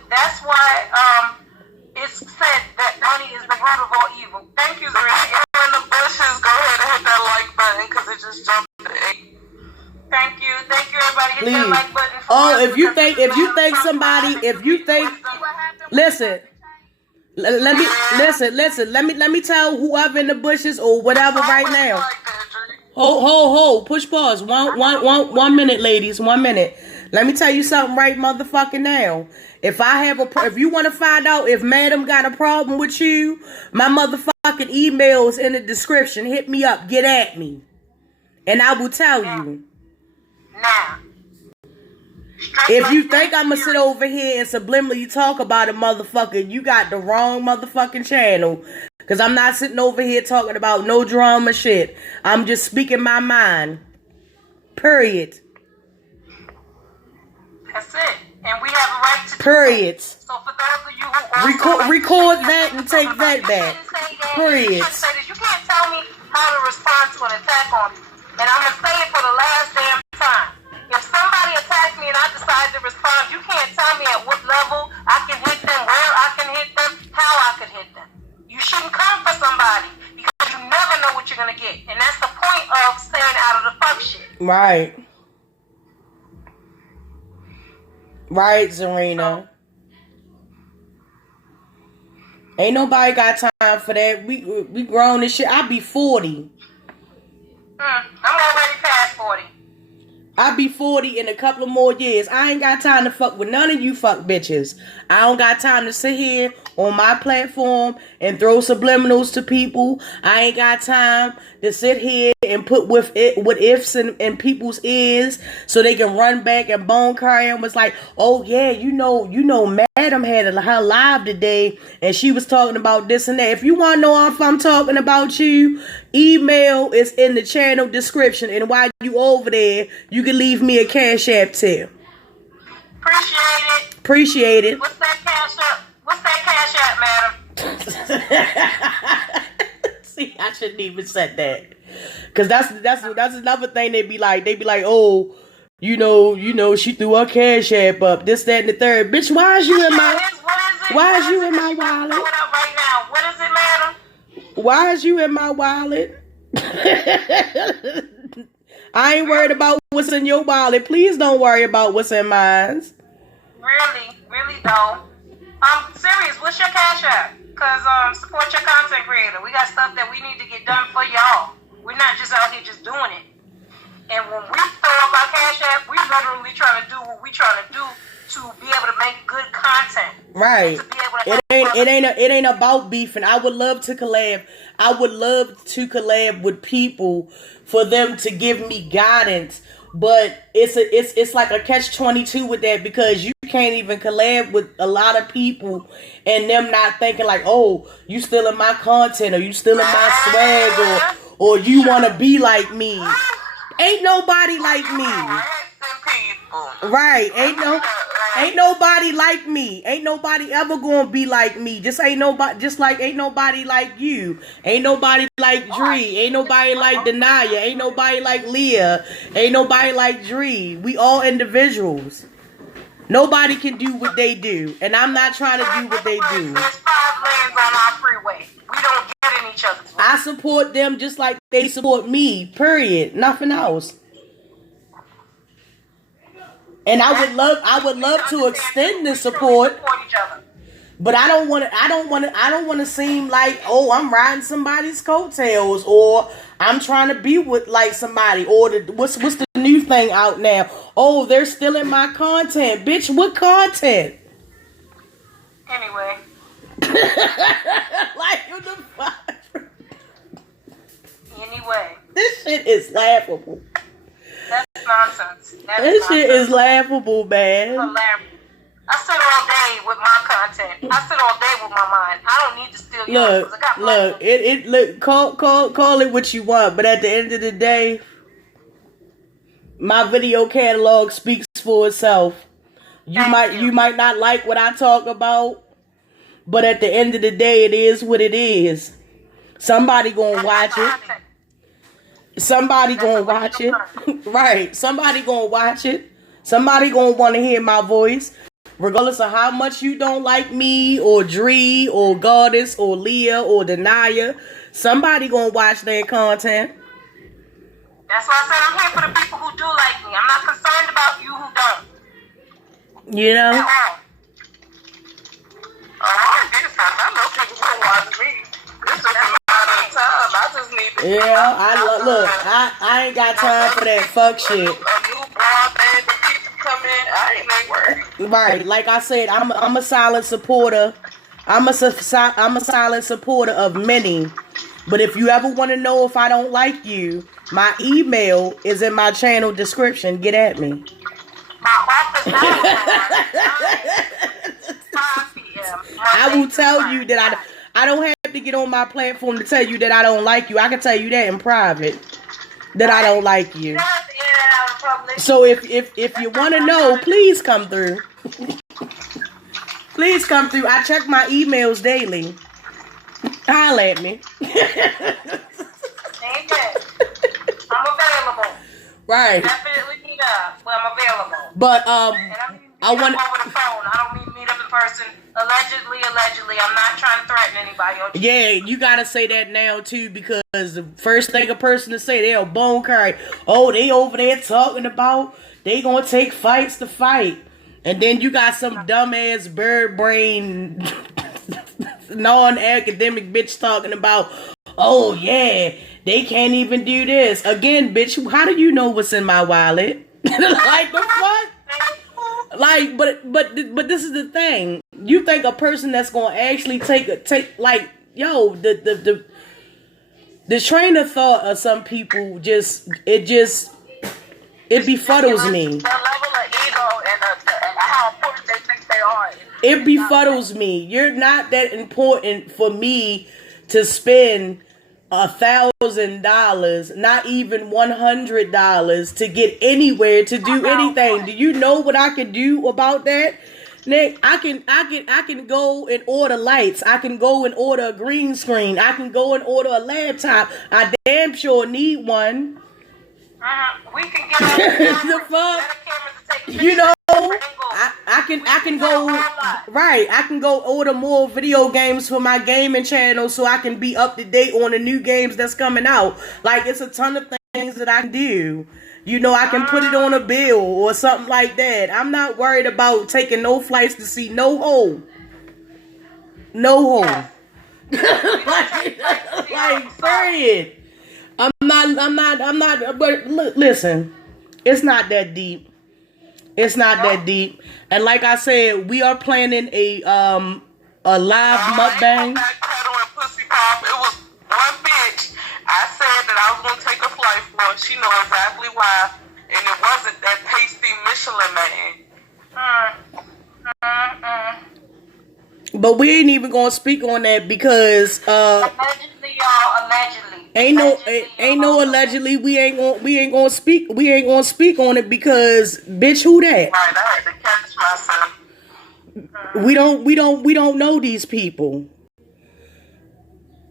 it's said that money is the root of all evil. Thank you, Zuri. If you're in the bushes, go ahead and hit that like button because it just jumped to 8. Thank you, everybody. Hit that like button. Let me tell whoever in the bushes or whatever right now. Hold, push pause. One minute, ladies, 1 minute. Let me tell you something right motherfucking now. If you want to find out if Madam got a problem with you, my motherfucking email is in the description. Hit me up, get at me, and I will tell you. Now, if you think I'm gonna sit over here and subliminally talk about a motherfucker, you got the wrong motherfucking channel. Cause I'm not sitting over here talking about no drama shit. I'm just speaking my mind. Period. That's it. And we have a right to period. So for those of you who record that and take that back. Period. You can't tell me how to respond to an attack on me. And I'm gonna say it for the last damn time. If somebody attacks me and I decide to respond, you can't tell me at what level I can hit them, where I can hit them, how I can hit them. You shouldn't come for somebody because you never know know what you're gonna get, and that's the point of staying out of the fuck shit. Right. Right, Serena. Ain't nobody got time for that. We grown and shit. I be 40. I'm already past 40. I'll be 40 in a couple of more years. I ain't got time to fuck with none of you fuck bitches. I don't got time to sit here on my platform and throw subliminals to people. I ain't got time to sit here and put with ifs in people's ears so they can run back and bone carry and was like, oh yeah, you know, Madam had her live today and she was talking about this and that. If you want to know if I'm talking about you, email is in the channel description, and while you over there, you can leave me a Cash App too. Appreciate it. What's that Cash App, madam? See, I shouldn't even said that, cause that's another thing. They be like, oh, you know, she threw her Cash App up, this, that, and the third. Bitch, why is you in my wallet? Right now. What is it, madam? Why is you in my wallet? I ain't worried about what's in your wallet. Please don't worry about what's in mine. Really don't. I'm serious. What's your Cash App? Cause support your content creator. We got stuff that we need to get done for y'all. We're not just out here just doing it. And when we throw up our Cash App, we literally trying to do what we trying to do to be able to make good content. Right. To be able to it ain't about beefing. I would love to collab. I would love to collab with people for them to give me guidance. But it's like a catch-22 with that, because you can't even collab with a lot of people and them not thinking like, oh, you stealing my content, or you stealing my swag, or you want to be like me. Ain't nobody like me. Right. Ain't nobody like me. Ain't nobody ever gonna be like me. Just ain't nobody like you. Ain't nobody like Dree. Ain't nobody like Denaya. Ain't nobody like Leah. Ain't nobody like Dree. We all individuals. Nobody can do what they do, and I'm not trying to do what they do. There's 5 lanes on our freeway. We don't get in each other's way. I support them just like they support me. Period. Nothing else. And I would love to extend the support, but I don't want to seem like, oh, I'm riding somebody's coattails, or I'm trying to be with like somebody, or what's the new thing out now? Oh, they're stealing my content, bitch. What content? Anyway, like what the fuck? Anyway, this shit is laughable. That's nonsense. This shit is laughable, man. Hilarious. I sit all day with my content. I sit all day with my mind. I don't need to steal yours. Look, call it what you want, but at the end of the day, my video catalog speaks for itself. You might not like what I talk about, but at the end of the day, it is what it is. Somebody gonna watch it. Somebody gonna watch it. Right. Somebody gonna watch it. Somebody gonna want to hear my voice. Regardless of how much you don't like me, or Dree, or Goddess, or Leah, or Denaya, somebody gonna watch their content. That's why I said I'm here for the people who do like me. I'm not concerned about you who don't. You know? I get something. I know people who watch me. It's just a matter of time. I just need to. Yeah, I ain't got time for that fuck shit. A new broadband that people come in, I ain't worried. Right, like I said, I'm a silent supporter. I'm a silent supporter of many. But if you ever want to know if I don't like you, my email is in my channel description. Get at me. My office I will tell you that I don't have to get on my platform to tell you that I don't like you. I can tell you that in private, that I don't like you. So if you want to know, please come through. Please come through. I check my emails daily. Holla at me. I'm available. Right. Definitely need up, but I'm available. But and I'm I want over the phone. I don't mean meet up in person. Allegedly. I'm not trying to threaten anybody. Yeah, you gotta say that now too, because the first thing a person to say, they'll bone carry. Oh, they over there talking about they gonna take fights to fight, and then you got some dumbass bird brain, non-academic bitch talking about, oh yeah, they can't even do this again, bitch. How do you know what's in my wallet? Like the fuck? Like, but this is the thing. You think a person that's gonna actually take like, yo, the train of thought of some people it befuddles me. The level of ego and how important they think they are. It befuddles me. You're not that important for me to spend $1,000, not even $100 to get anywhere to do anything. Do you know what I can do about that? Nick, I can go and order lights. I can go and order a green screen. I can go and order a laptop. I damn sure need one. We can get The fuck? You know, I can go right. I can go order more video games for my gaming channel so I can be up to date on the new games that's coming out. Like, it's a ton of things that I can do. You know, I can put it on a bill or something like that. I'm not worried about taking no flights to see no hole. No hole. like, period. I'm not, but listen, it's not that deep. It's not that deep. And like I said, we are planning a live mukbang. It was one bitch I said that I was going to take a flight for, and she know exactly why, and it wasn't that pasty Michelin man. But we ain't even gonna speak on that because allegedly, y'all. Allegedly. Ain't no allegedly. We ain't gonna speak on it because bitch, who that? Right, I had to catch myself. We don't know these people,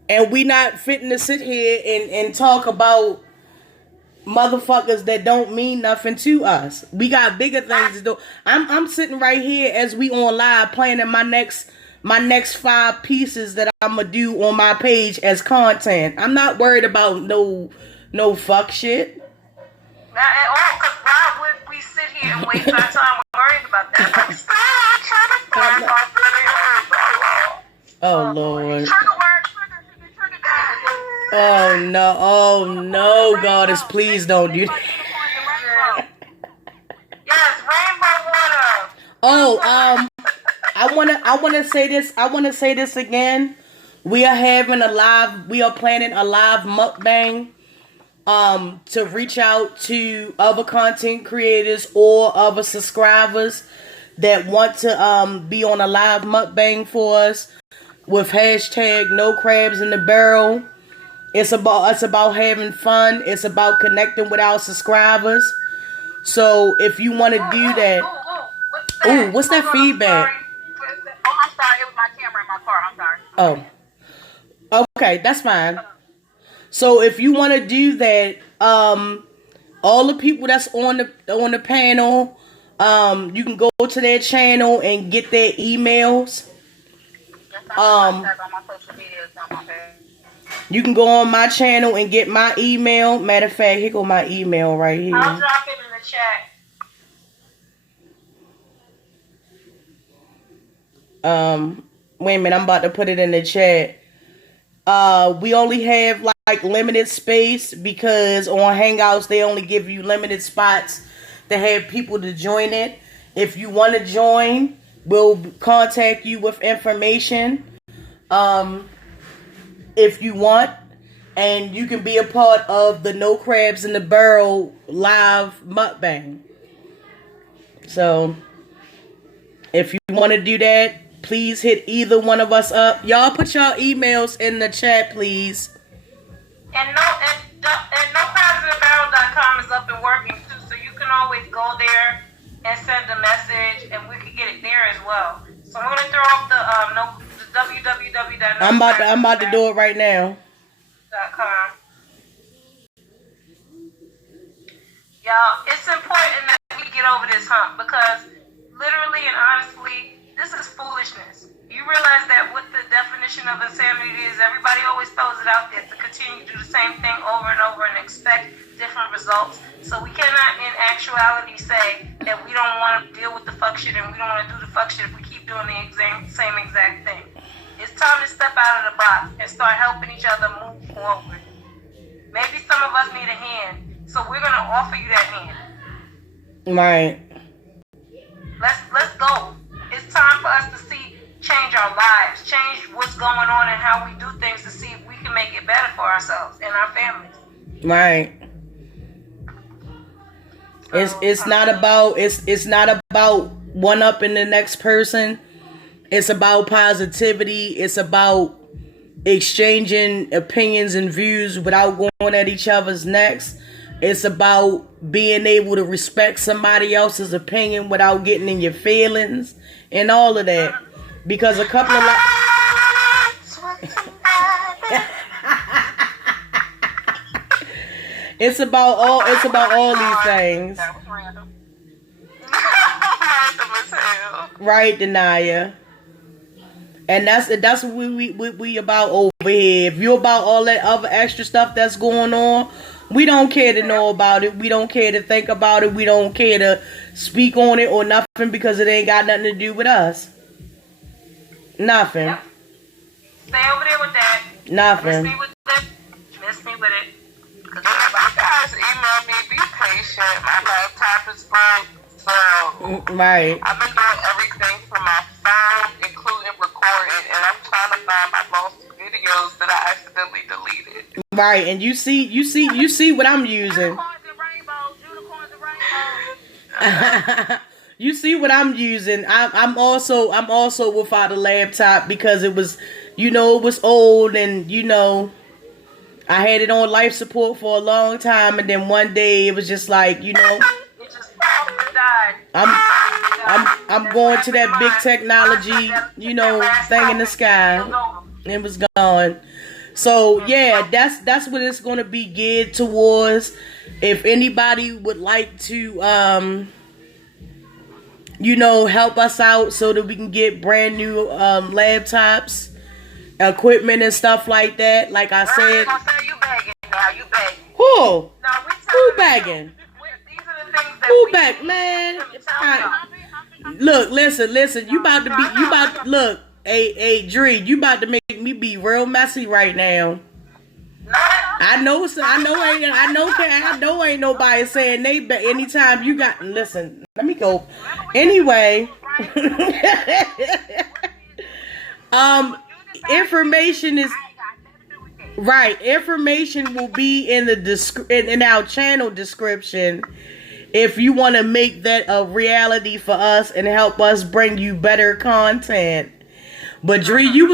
and we not fitting to sit here and talk about motherfuckers that don't mean nothing to us. We got bigger things to do. I'm sitting right here as we on live planning my next 5 pieces that I'm gonna do on my page as content. I'm not worried about no fuck shit. Because why would we sit here and waste our time worrying about that? Oh Lord. Oh no, Goddess, please don't do that. Yes, rainbow water. Oh, I wanna say this again. We are planning a live mukbang to reach out to other content creators or other subscribers that want to be on a live mukbang for us with hashtag no crabs in the barrel. It's about having fun. It's about connecting with our subscribers. So if you want to do that, what's that feedback? Oh, I'm sorry. It was my camera in my car. I'm sorry. Oh, okay, that's fine. So if you want to do that, all the people that's on the panel, you can go to their channel and get their emails. You can go on my channel and get my email. Matter of fact, here go my email right here. I'll drop it in the chat. Wait a minute, I'm about to put it in the chat. We only have like limited space because on Hangouts they only give you limited spots to have people to join it. If you want to join, we'll contact you with information. If you want, and you can be a part of the No Crabs in the Barrel live mukbang. So, if you want to do that, please hit either one of us up. Y'all put y'all emails in the chat, please. And NoCrabsInTheBarrel.com is up and working too, so you can always go there and send a message, and we can get it there as well. So I'm gonna throw up the www. I'm about to do it right now. .com. Y'all, it's important that we get over this hump because literally and honestly, this is foolishness. You realize that what the definition of insanity is, everybody always throws it out there to continue to do the same thing over and over and expect different results. So we cannot in actuality say that we don't want to deal with the fuck shit and we don't want to do the fuck shit if we keep doing the same exact thing. It's time to step out of the box and start helping each other move forward. Maybe some of us need a hand, so we're gonna offer you that hand. Right. Let's go. It's time for us to change our lives, change what's going on and how we do things to see if we can make it better for ourselves and our families. Right. It's not about one up in the next person. It's about positivity. It's about exchanging opinions and views without going at each other's necks. It's about being able to respect somebody else's opinion without getting in your feelings and all of that. Because a couple of it's about all these things. That was random. Random as hell. Right, Denaya. And that's what we about over here. If you're about all that other extra stuff that's going on, we don't care to know about it. We don't care to think about it. We don't care to speak on it or nothing because it ain't got nothing to do with us. Nothing. Yep. Stay over there with that. Nothing. Miss me with it. And if you guys email me, be patient. My laptop is broke, so Right. I've been doing everything from my phone, including recording, and I'm trying to find my lost videos that I accidentally deleted. Right, and you see what I'm using. Unicorns and rainbows. You see what I'm using. I'm also without a laptop because it was, it was old and I had it on life support for a long time, and then one day it was just like, It just died. I'm going to that big technology, thing in the sky. It was gone. So yeah, that's what it's gonna be geared towards. If anybody would like to help us out so that we can get brand new laptops, equipment and stuff like that. Like I said. You begging now, you begging. Who? No, Who begging? These are the things that Who we back, need. man? Tell y'all. Look, listen. You about to look. Hey, Dree, you about to make me be real messy right now. I know ain't nobody saying they bet anytime you got. Listen, let me go. Anyway, information is right. Information will be in the in our channel description. If you want to make that a reality for us and help us bring you better content. But Dree, you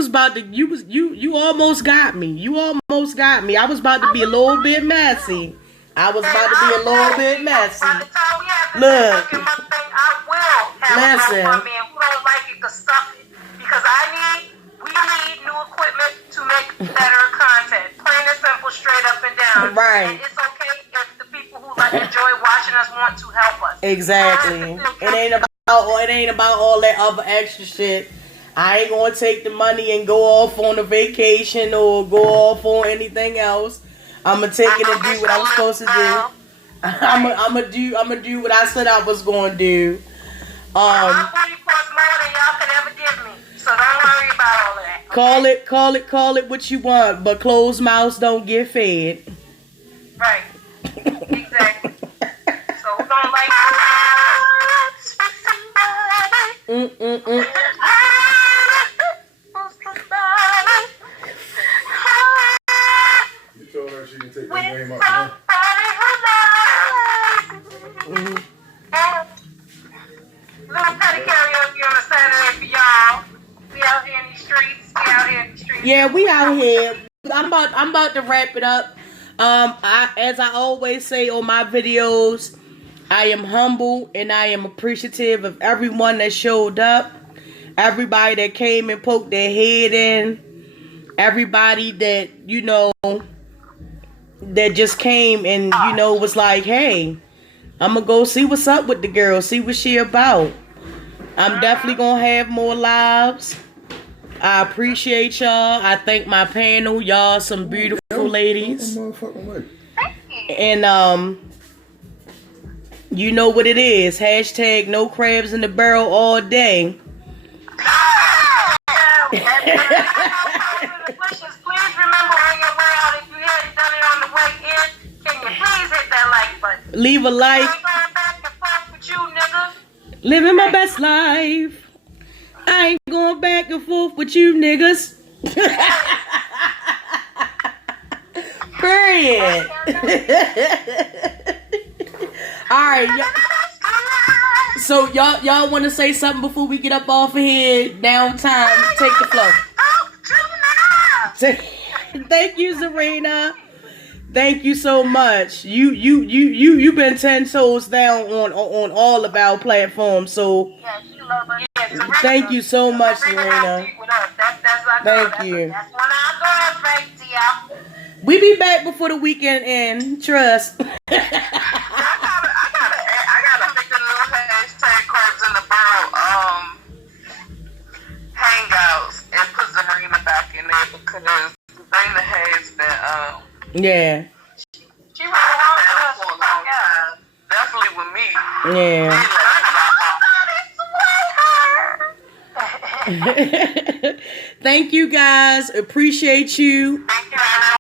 almost got me. You almost got me. I was about to be a little bit messy. Look. Listen. Who don't like it, cause stuff it. Because we need new equipment to make better content. Plain and simple, straight up and down. Right. And it's okay if the people who enjoy watching us want to help us. Exactly. It ain't about all that other extra shit. I ain't gonna take the money and go off on a vacation or go off on anything else. I'm gonna take it and do what I'm supposed to do. I'm gonna do what I said I was gonna do. My booty costs more than y'all could ever give me, so don't worry about all of that. Okay? Call it what you want, but closed mouths don't get fed. Right. Exactly. So we're gonna You told her she can take the name up. Little petty karaoke on a Saturday for y'all. We out here in these streets. Yeah, we out here. I'm about to wrap it up. As I always say on my videos, I am humble and I am appreciative of everyone that showed up, everybody that came and poked their head in, everybody that that just came and was like, hey, I'm gonna go see what's up with the girl, see what she about. I'm definitely gonna have more lives. I appreciate y'all. I thank my panel. Y'all some beautiful ladies. And you know what it is. Hashtag no crabs in the barrel all day. Please remember on your way out, if you hadn't done it on the way in, can you please hit that like button? Leave a like. I ain't going back and forth with you, nigga. Living my best life. I ain't going back and forth with you niggas. Period. Alright, so y'all want to say something before we get up off of here? Downtime, take the flow. Thank you, Serena. Thank you so much. You've been 10 toes down on all of our platforms. So thank you so much, Serena. Thank you. We be back before the weekend end. Trust. I gotta make a new hashtag crabs in the barrel hangouts and put Serena back in there because Serena has been Yeah. She was around for a long time. Definitely with me. Yeah. Thank you guys. Appreciate you. Thank you, everyone.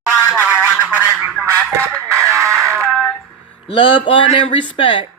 Love, honor, and respect.